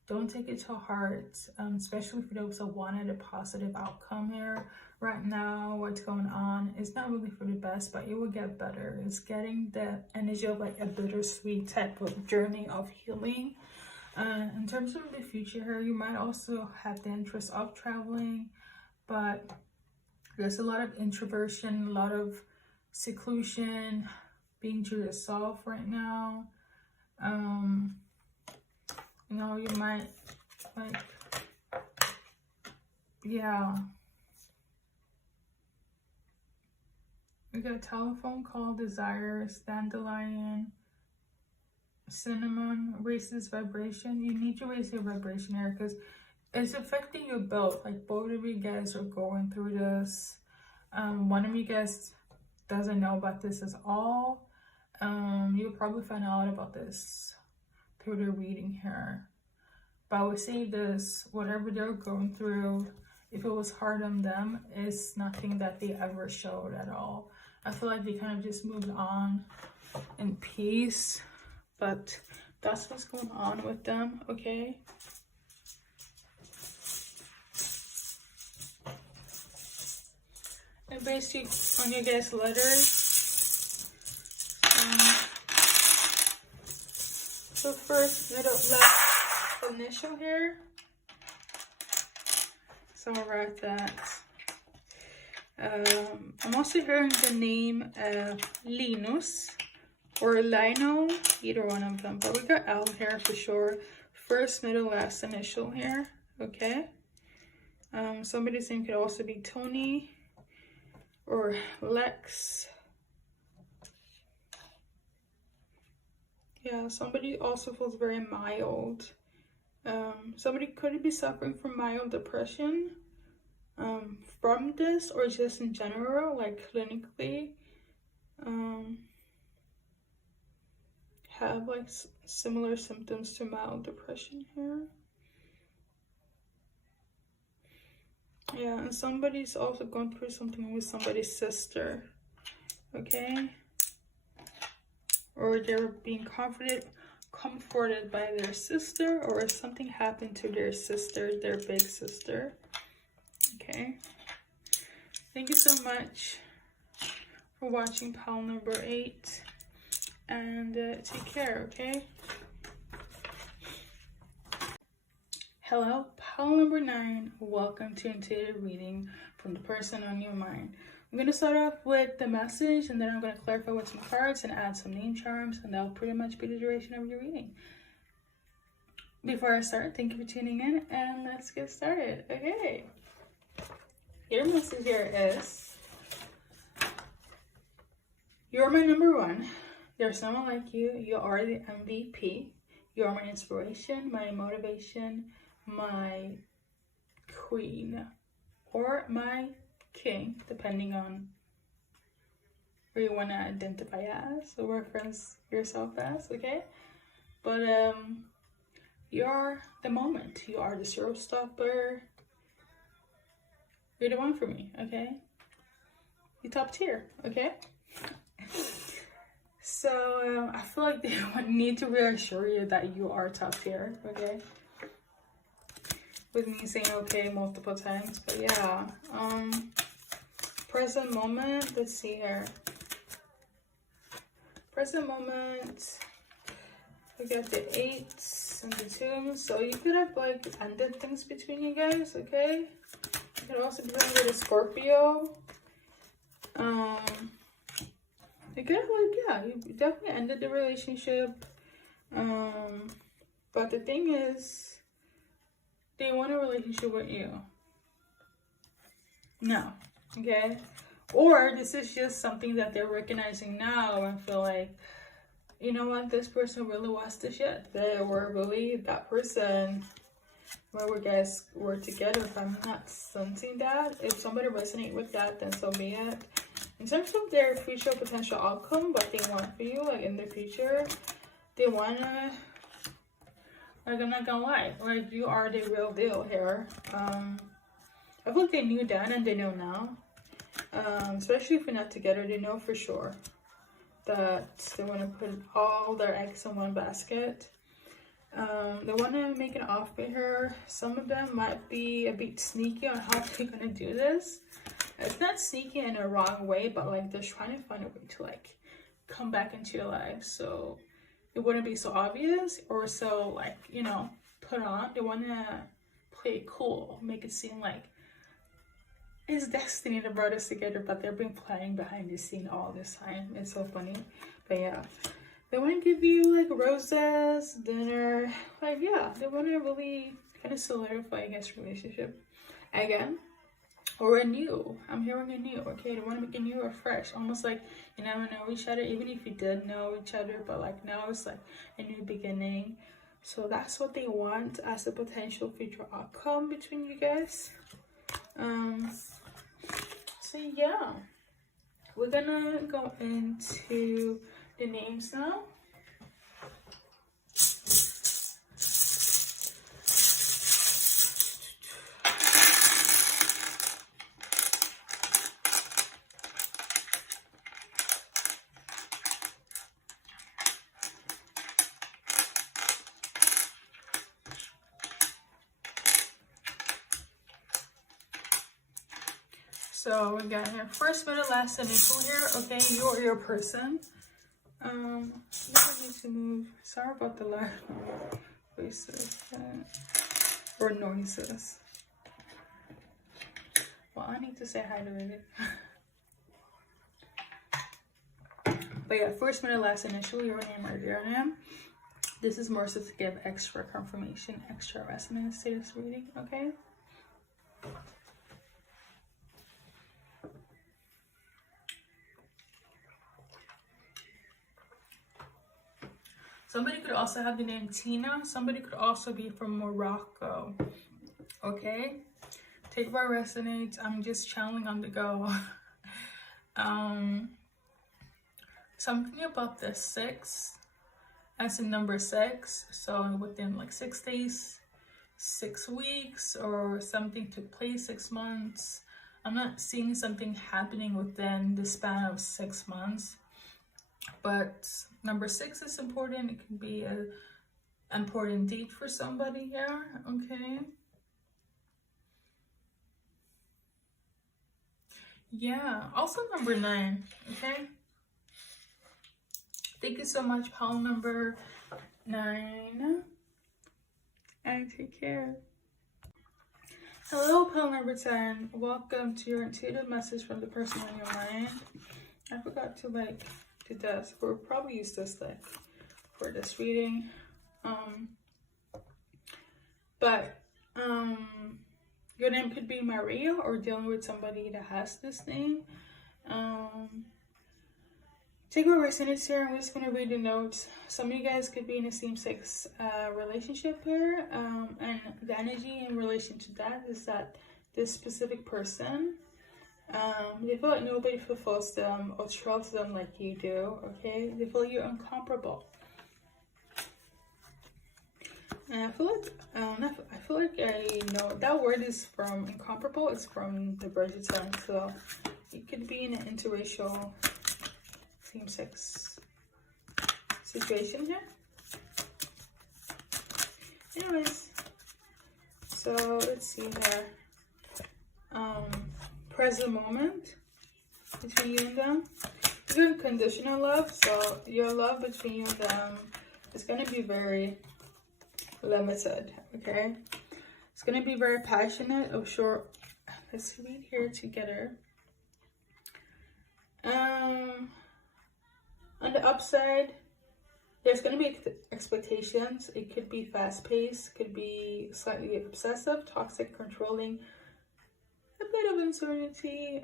don't take it to heart, especially for those that wanted a positive outcome here. Right now, what's going on is not really for the best, but it will get better. It's getting the energy of like a bittersweet type of journey of healing. In terms of the future here, you might also have the interest of traveling, but there's a lot of introversion, a lot of seclusion, being to yourself right now. You know, you might like, yeah. We got telephone call, desires, dandelion, cinnamon, raises vibration. You need to raise your vibration here because it's affecting you both. Like both of you guys are going through this. One of you guys doesn't know about this at all. You'll probably find out about this through the reading here. But I would say this, whatever they're going through, if it was hard on them, it's nothing that they ever showed at all. I feel like they kind of just moved on in peace, but that's what's going on with them, okay? And based on your guys' letters, so first, middle, left, initial here. So I'll write that. I'm also hearing the name Linus or Lino, either one of them, but we got L here for sure. First, middle, last initial here, okay? Somebody's name could also be Tony or Lex. Yeah, somebody also feels very mild. Somebody could be suffering from mild depression from this, or just in general, like clinically, have like similar symptoms to mild depression here. Yeah, and somebody's also going through something with somebody's sister, okay? Or they're being comforted by their sister, or something happened to their sister, their big sister. Okay, thank you so much for watching pile number 8, and take care, okay? Hello, pile number 9. Welcome to intuitive reading from the person on your mind. I'm going to start off with the message, and then I'm going to clarify with some cards and add some name charms, and that'll pretty much be the duration of your reading. Before I start, thank you for tuning in, and let's get started. Okay. Your message here is, you're my number 1. There's no one like you. You are the MVP. You are my inspiration, my motivation, my queen. or my king, depending on where you want to identify as or reference yourself as, okay? But you are the moment. You are the showstopper. You're the one for me, okay? You top tier, okay? So I feel like they need to reassure you that you are top tier, okay? With me saying okay multiple times, but yeah. Present moment, let's see here. Present moment, we got the 8s and the 2s, so you could have like ended things between you guys, okay? You could also be dealing with a Scorpio. You could have like, yeah, you definitely ended the relationship. But the thing is, they want a relationship with you. No, okay? Or this is just something that they're recognizing now and feel like, you know what, this person really was the shit. They were really that person where we guys were together. If I'm not sensing that, if somebody resonates with that, then so be it. In terms of their future potential outcome, what they want for you, like in the future, they wanna, like, I'm not gonna lie, like, you are the real deal here. I feel like they knew then and they know now. Especially if you're not together, they know for sure that they want to put all their eggs in one basket. They want to make an offer here. Some of them might be a bit sneaky on how they're going to do this. It's not sneaky in a wrong way, but like they're trying to find a way to like come back into your life so it wouldn't be so obvious or so like, you know, put on. They want to play it cool, make it seem like it's destiny to brought us together, but they've been playing behind the scene all this time. It's so funny. But yeah, they want to give you like roses, dinner, like yeah, they want to really kind of solidify, I guess, relationship again or renew. I'm hearing a new, okay? They want to make a new or fresh, almost like you never know each other, even if you did know each other, but like now it's like a new beginning. So that's what they want as a potential future outcome between you guys. So yeah, we're gonna go into the names now. So we got here first, middle, last, initial here. Okay, you or your person. You need to move. Sorry about the loud voices or noises. Well, I need to say hi to it. But yeah, first, middle, last, initial, your name or your name. This is more so to give extra confirmation, extra resonance to this reading. Okay. Somebody could also have the name Tina. Somebody could also be from Morocco. Okay? Take what resonates. I'm just channeling on the go. Something about the 6 as in number 6. So within like 6 days, 6 weeks, or something took place 6 months. I'm not seeing something happening within the span of 6 months. But number 6 is important. It can be an important date for somebody here, okay? Yeah, also number 9, okay? Thank you so much, pile number 9. And take care. Hello, pile number 10. Welcome to your intuitive message from the person on your mind. I forgot to like do this. We'll probably use this deck for this reading. Your name could be Maria or dealing with somebody that has this name. Take what resonates here. I'm just going to read the notes. Some of you guys could be in a same-sex relationship here. And the energy in relation to that is that this specific person. They feel like nobody fulfills them or trusts them like you do, okay? They feel you're incomparable. And I feel like I know that word is from incomparable. It's from the Bridgerton, so it could be in an interracial same-sex situation here. Anyways, so let's see here. Present moment between you and them. You're in conditional love, so your love between you and them is going to be very limited, okay? It's going to be very passionate. Oh, sure. Let's read here together. On the upside, there's going to be expectations. It could be fast-paced, could be slightly obsessive, toxic, controlling, a bit of uncertainty,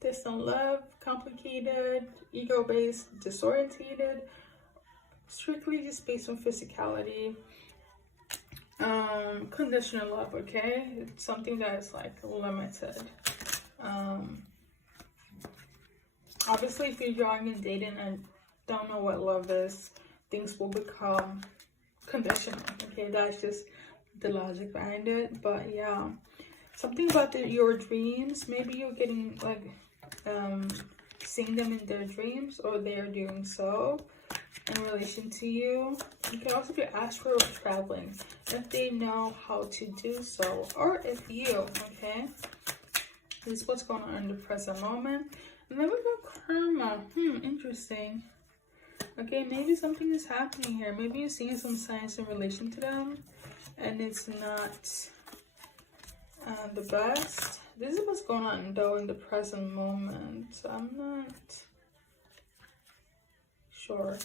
distant love, complicated, ego-based, disorientated, strictly just based on physicality. Conditional love, okay? It's something that is like limited. Obviously, if you're young and dating and don't know what love is, things will become conditional, okay? That's just the logic behind it. But yeah, something about your dreams, maybe you're getting like seeing them in their dreams, or they're doing so in relation to you. You can also be astral traveling if they know how to do so, or if you, okay? This is what's going on in the present moment. And then we got karma. Interesting. Okay, maybe something is happening here. Maybe you're seeing some signs in relation to them, and it's not the best. This is what's going on though in the present moment. I'm not sure.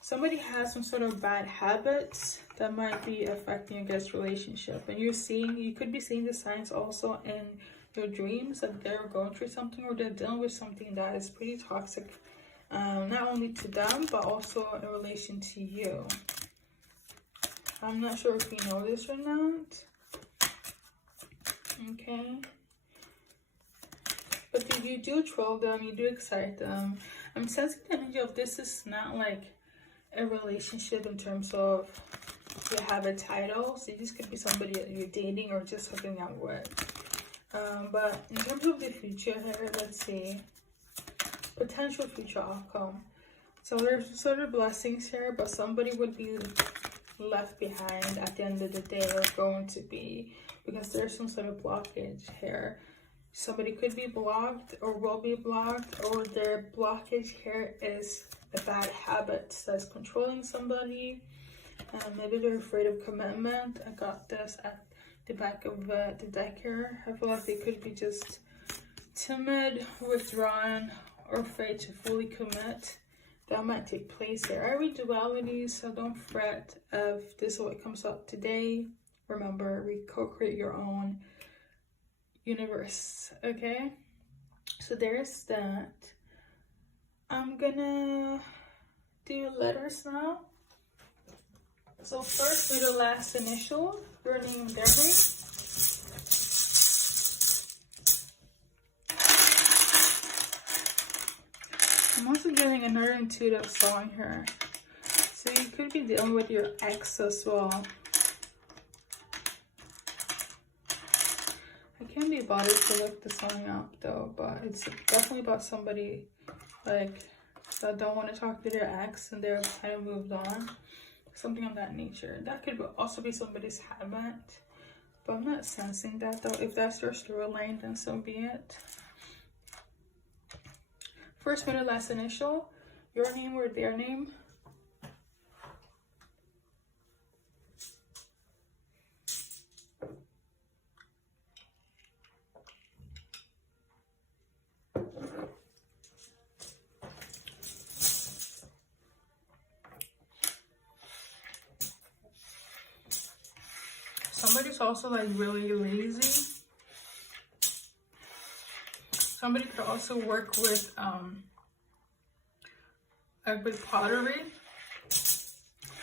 Somebody has some sort of bad habits that might be affecting your guys' relationship, and you could be seeing the signs also in your dreams that they're going through something, or they're dealing with something that is pretty toxic, not only to them but also in relation to you. I'm not sure if you know this or not. Okay, but if you do troll them, you do excite them. I'm sensing the energy of this is not like a relationship in terms of you have a title, so this could be somebody that you're dating or just hooking out with. But in terms of the future here, let's see, potential future outcome. So there's sort of blessings here, but somebody would be left behind at the end of the day, or going to be, because there's some sort of blockage here. Somebody could be blocked or will be blocked, or their blockage here is a bad habit that's controlling somebody. Maybe they're afraid of commitment. I got this at the back of the deck here. I feel like they could be just timid, withdrawn, or afraid to fully commit. That might take place here. I read dualities, so don't fret if this is what comes up today. Remember, we co-create your own universe, okay? So there's that. I'm gonna do letters now. So first, middle, last, initial, your name and their name. I'm also getting another intuitive song here. So you could be dealing with your ex as well. I can't be bothered to look the song up though, but it's definitely about somebody like that don't want to talk to their ex and they're kind of moved on. Something of that nature. That could also be somebody's habit, but I'm not sensing that though. If that's your storyline, then so be it. First, middle, last, initial, your name or their name. Somebody's also like really lazy. Somebody could also work with pottery,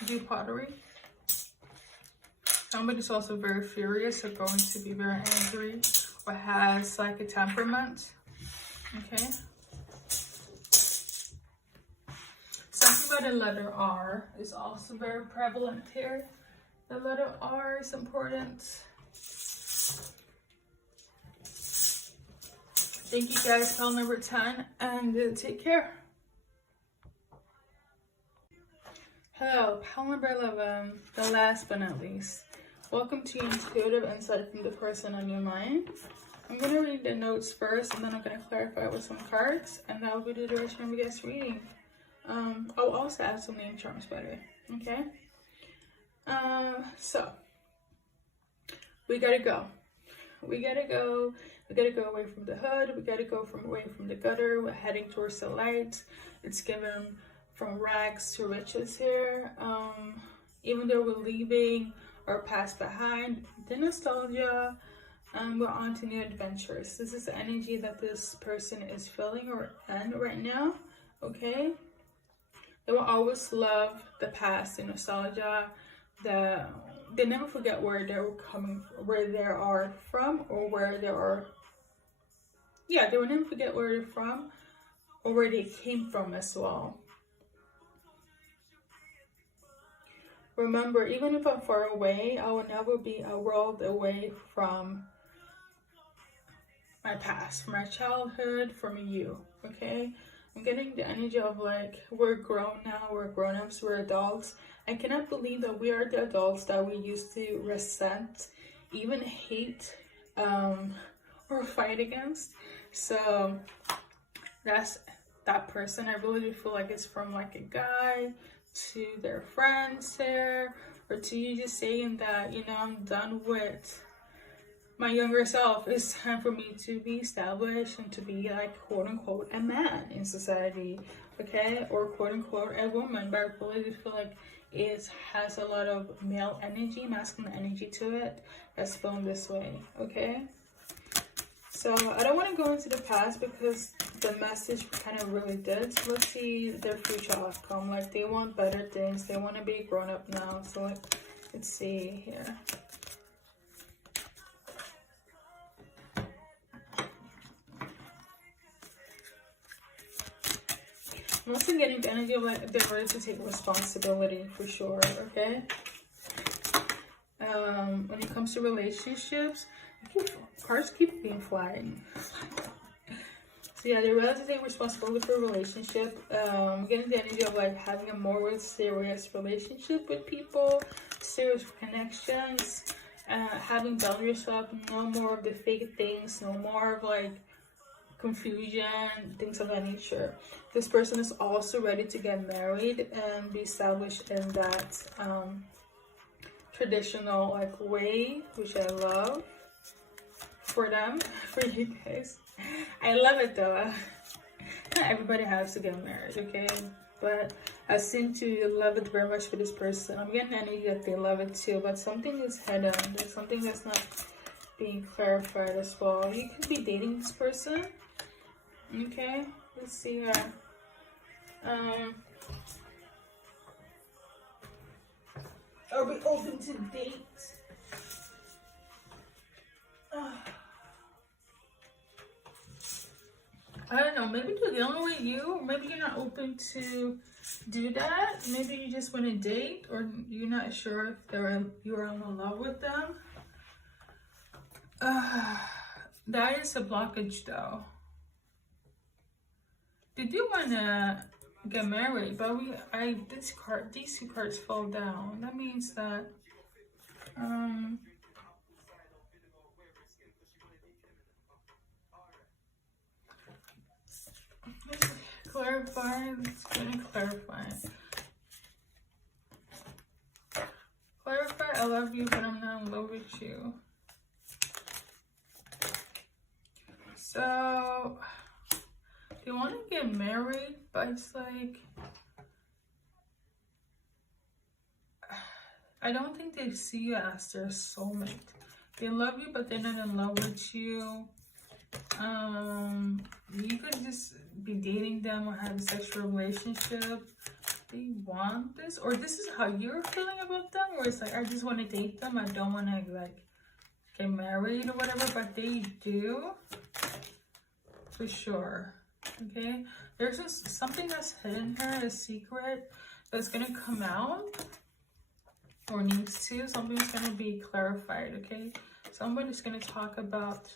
do pottery. Somebody's also very furious, or going to be very angry, or has like a temperament. Okay. Something about the letter R is also very prevalent here. The letter R is important. Thank you guys, call number 10, and take care. Hello, pal number 11, the last but not least. Welcome to your intuitive insight from the person on your mind. I'm going to read the notes first, and then I'm going to clarify with some cards, and that will be the duration of your guys' reading. I'll also add some name charms by the way, okay? So, we gotta go. We gotta go away from the hood. We gotta go away from the gutter. We're heading towards the light. It's given from rags to riches here. Even though we're leaving our past behind, the nostalgia, we're on to new adventures. This is the energy that this person is feeling right now, okay? They will always love the past, the nostalgia, they never forget where they're coming, where they are from, or where they are. Yeah, they will never forget where they're from, or where they came from as well. Remember, even if I'm far away, I will never be a world away from my past, from my childhood, from you, okay? I'm getting the energy of like, we're grown now, we're grown-ups, we're adults. I cannot believe that we are the adults that we used to resent, even hate, or fight against. So that's that person. I really do feel like it's from like a guy to their friends there, or to you just saying that, you know, I'm done with my younger self. It's time for me to be established and to be like quote unquote a man in society, okay, or quote unquote a woman. But I really do feel like it has a lot of male energy, masculine energy to it that's feeling this way, okay? So I don't want to go into the past because the message kind of really did. So let's see their future outcome. Like, they want better things, they want to be grown up now. So let's see here. I'm also getting the energy of like they're ready to take responsibility for sure, okay? When it comes to relationships, cards keep being flying. So yeah, they're ready to take responsibility for a relationship. I'm getting the energy of like having a more serious relationship with people, serious connections, having boundaries up, no more of the fake things, no more of like confusion, things of that nature. This person is also ready to get married and be established in that traditional like way, which I love for them, for you guys. I love it though. Not everybody has to get married, okay? But I seem to love it very much for this person. I'm getting energy that they love it too, but something is hidden. There's something that's not being clarified as well. You could be dating this person. Okay, let's see here. Are we open to dates? I don't know, maybe they're dealing with you, or maybe you're not open to do that. Maybe you just want to date, or you're not sure if you're in love with them. That is a blockage though. They do want to get married, but these two cards fall down. That means that let's clarify. Let's gonna clarify. Clarify. I love you, but I'm not in love with you. So they want to get married, but it's like, I don't think they see you as their soulmate. They love you, but they're not in love with you. You could just be dating them or have a sexual relationship. They want this, or this is how you're feeling about them, where it's like, I just want to date them. I don't want to like get married or whatever, but they do for sure. Okay, there's just something that's hidden here, a secret that's gonna come out, or needs to. Something's gonna be clarified. Okay, somebody's gonna talk about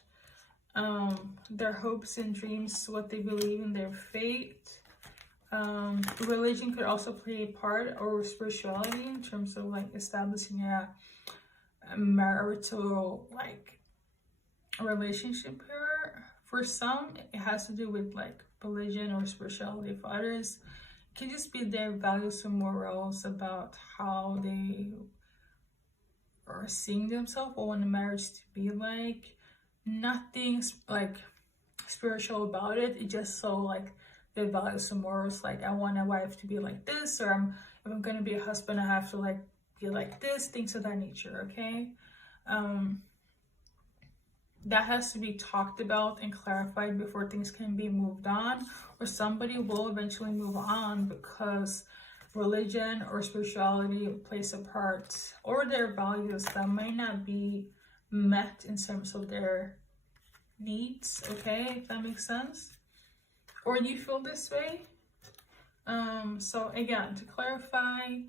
their hopes and dreams, what they believe in, their fate. Religion could also play a part, or spirituality, in terms of like establishing a marital like relationship here. For some, it has to do with like religion or spirituality. For others, it can just be their values and morals about how they are seeing themselves or want a marriage to be like. Nothing like spiritual about it. It's just so like their values and morals. Like, I want a wife to be like this, or if I'm gonna be a husband, I have to like be like this. Things of that nature. Okay, that has to be talked about and clarified before things can be moved on, or somebody will eventually move on because religion or spirituality plays a part, or their values that might not be met in terms of their needs. Okay, if that makes sense, or you feel this way. So again, to clarify,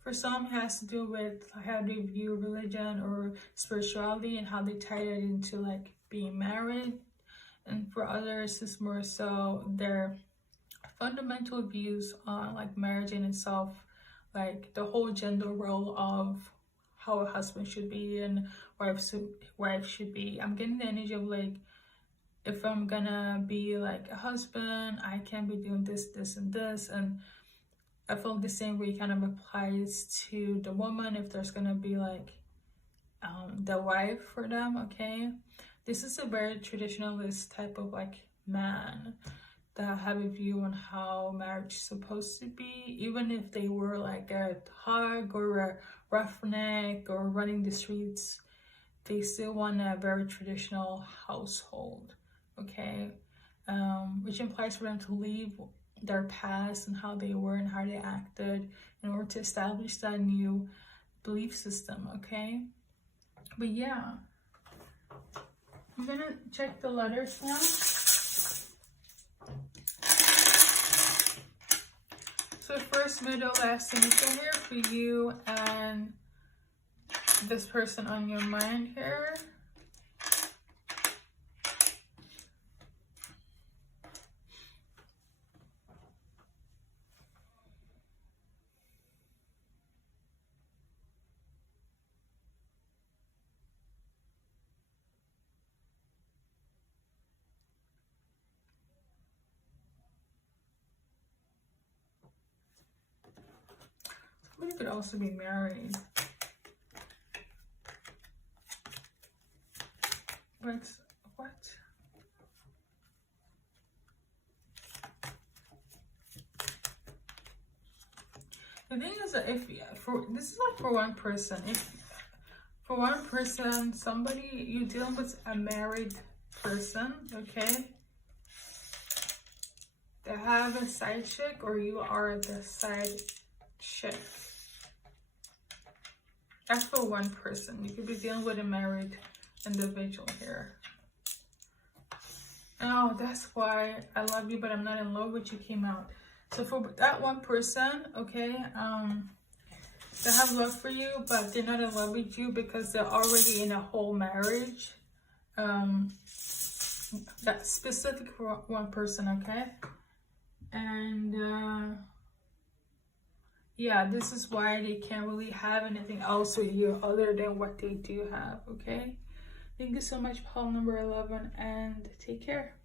for some, it has to do with how they view religion or spirituality and how they tie it into like being married. And for others, it's more so their fundamental views on like marriage in itself, like the whole gender role of how a husband should be and wife should be. I'm getting the energy of like, if I'm gonna be like a husband, I can't be doing this, this, and this. And I feel the same way kind of applies to the woman if there's gonna be like the wife for them. Okay, this is a very traditionalist type of like man that have a view on how marriage is supposed to be, even if they were like a hug or a roughneck or running the streets. They still want a very traditional household. Okay, which implies for them to leave their past and how they were and how they acted in order to establish that new belief system. Okay, but yeah, I'm gonna check the letters now. So first, middle, last, and middle here for you and this person on your mind here. Somebody could also be married. But what? The thing is that if this is like for one person, if for one person, somebody you're dealing with a married person, okay? They have a side chick, or you are the side chick. That's for one person. You could be dealing with a married individual here. Oh, that's why I love you, but I'm not in love with you came out. So for that one person, okay, they have love for you, but they're not in love with you because they're already in a whole marriage. That's specific for one person, okay? And yeah, this is why they can't really have anything else with you other than what they do have, okay? Thank you so much, Paul number 11, and take care.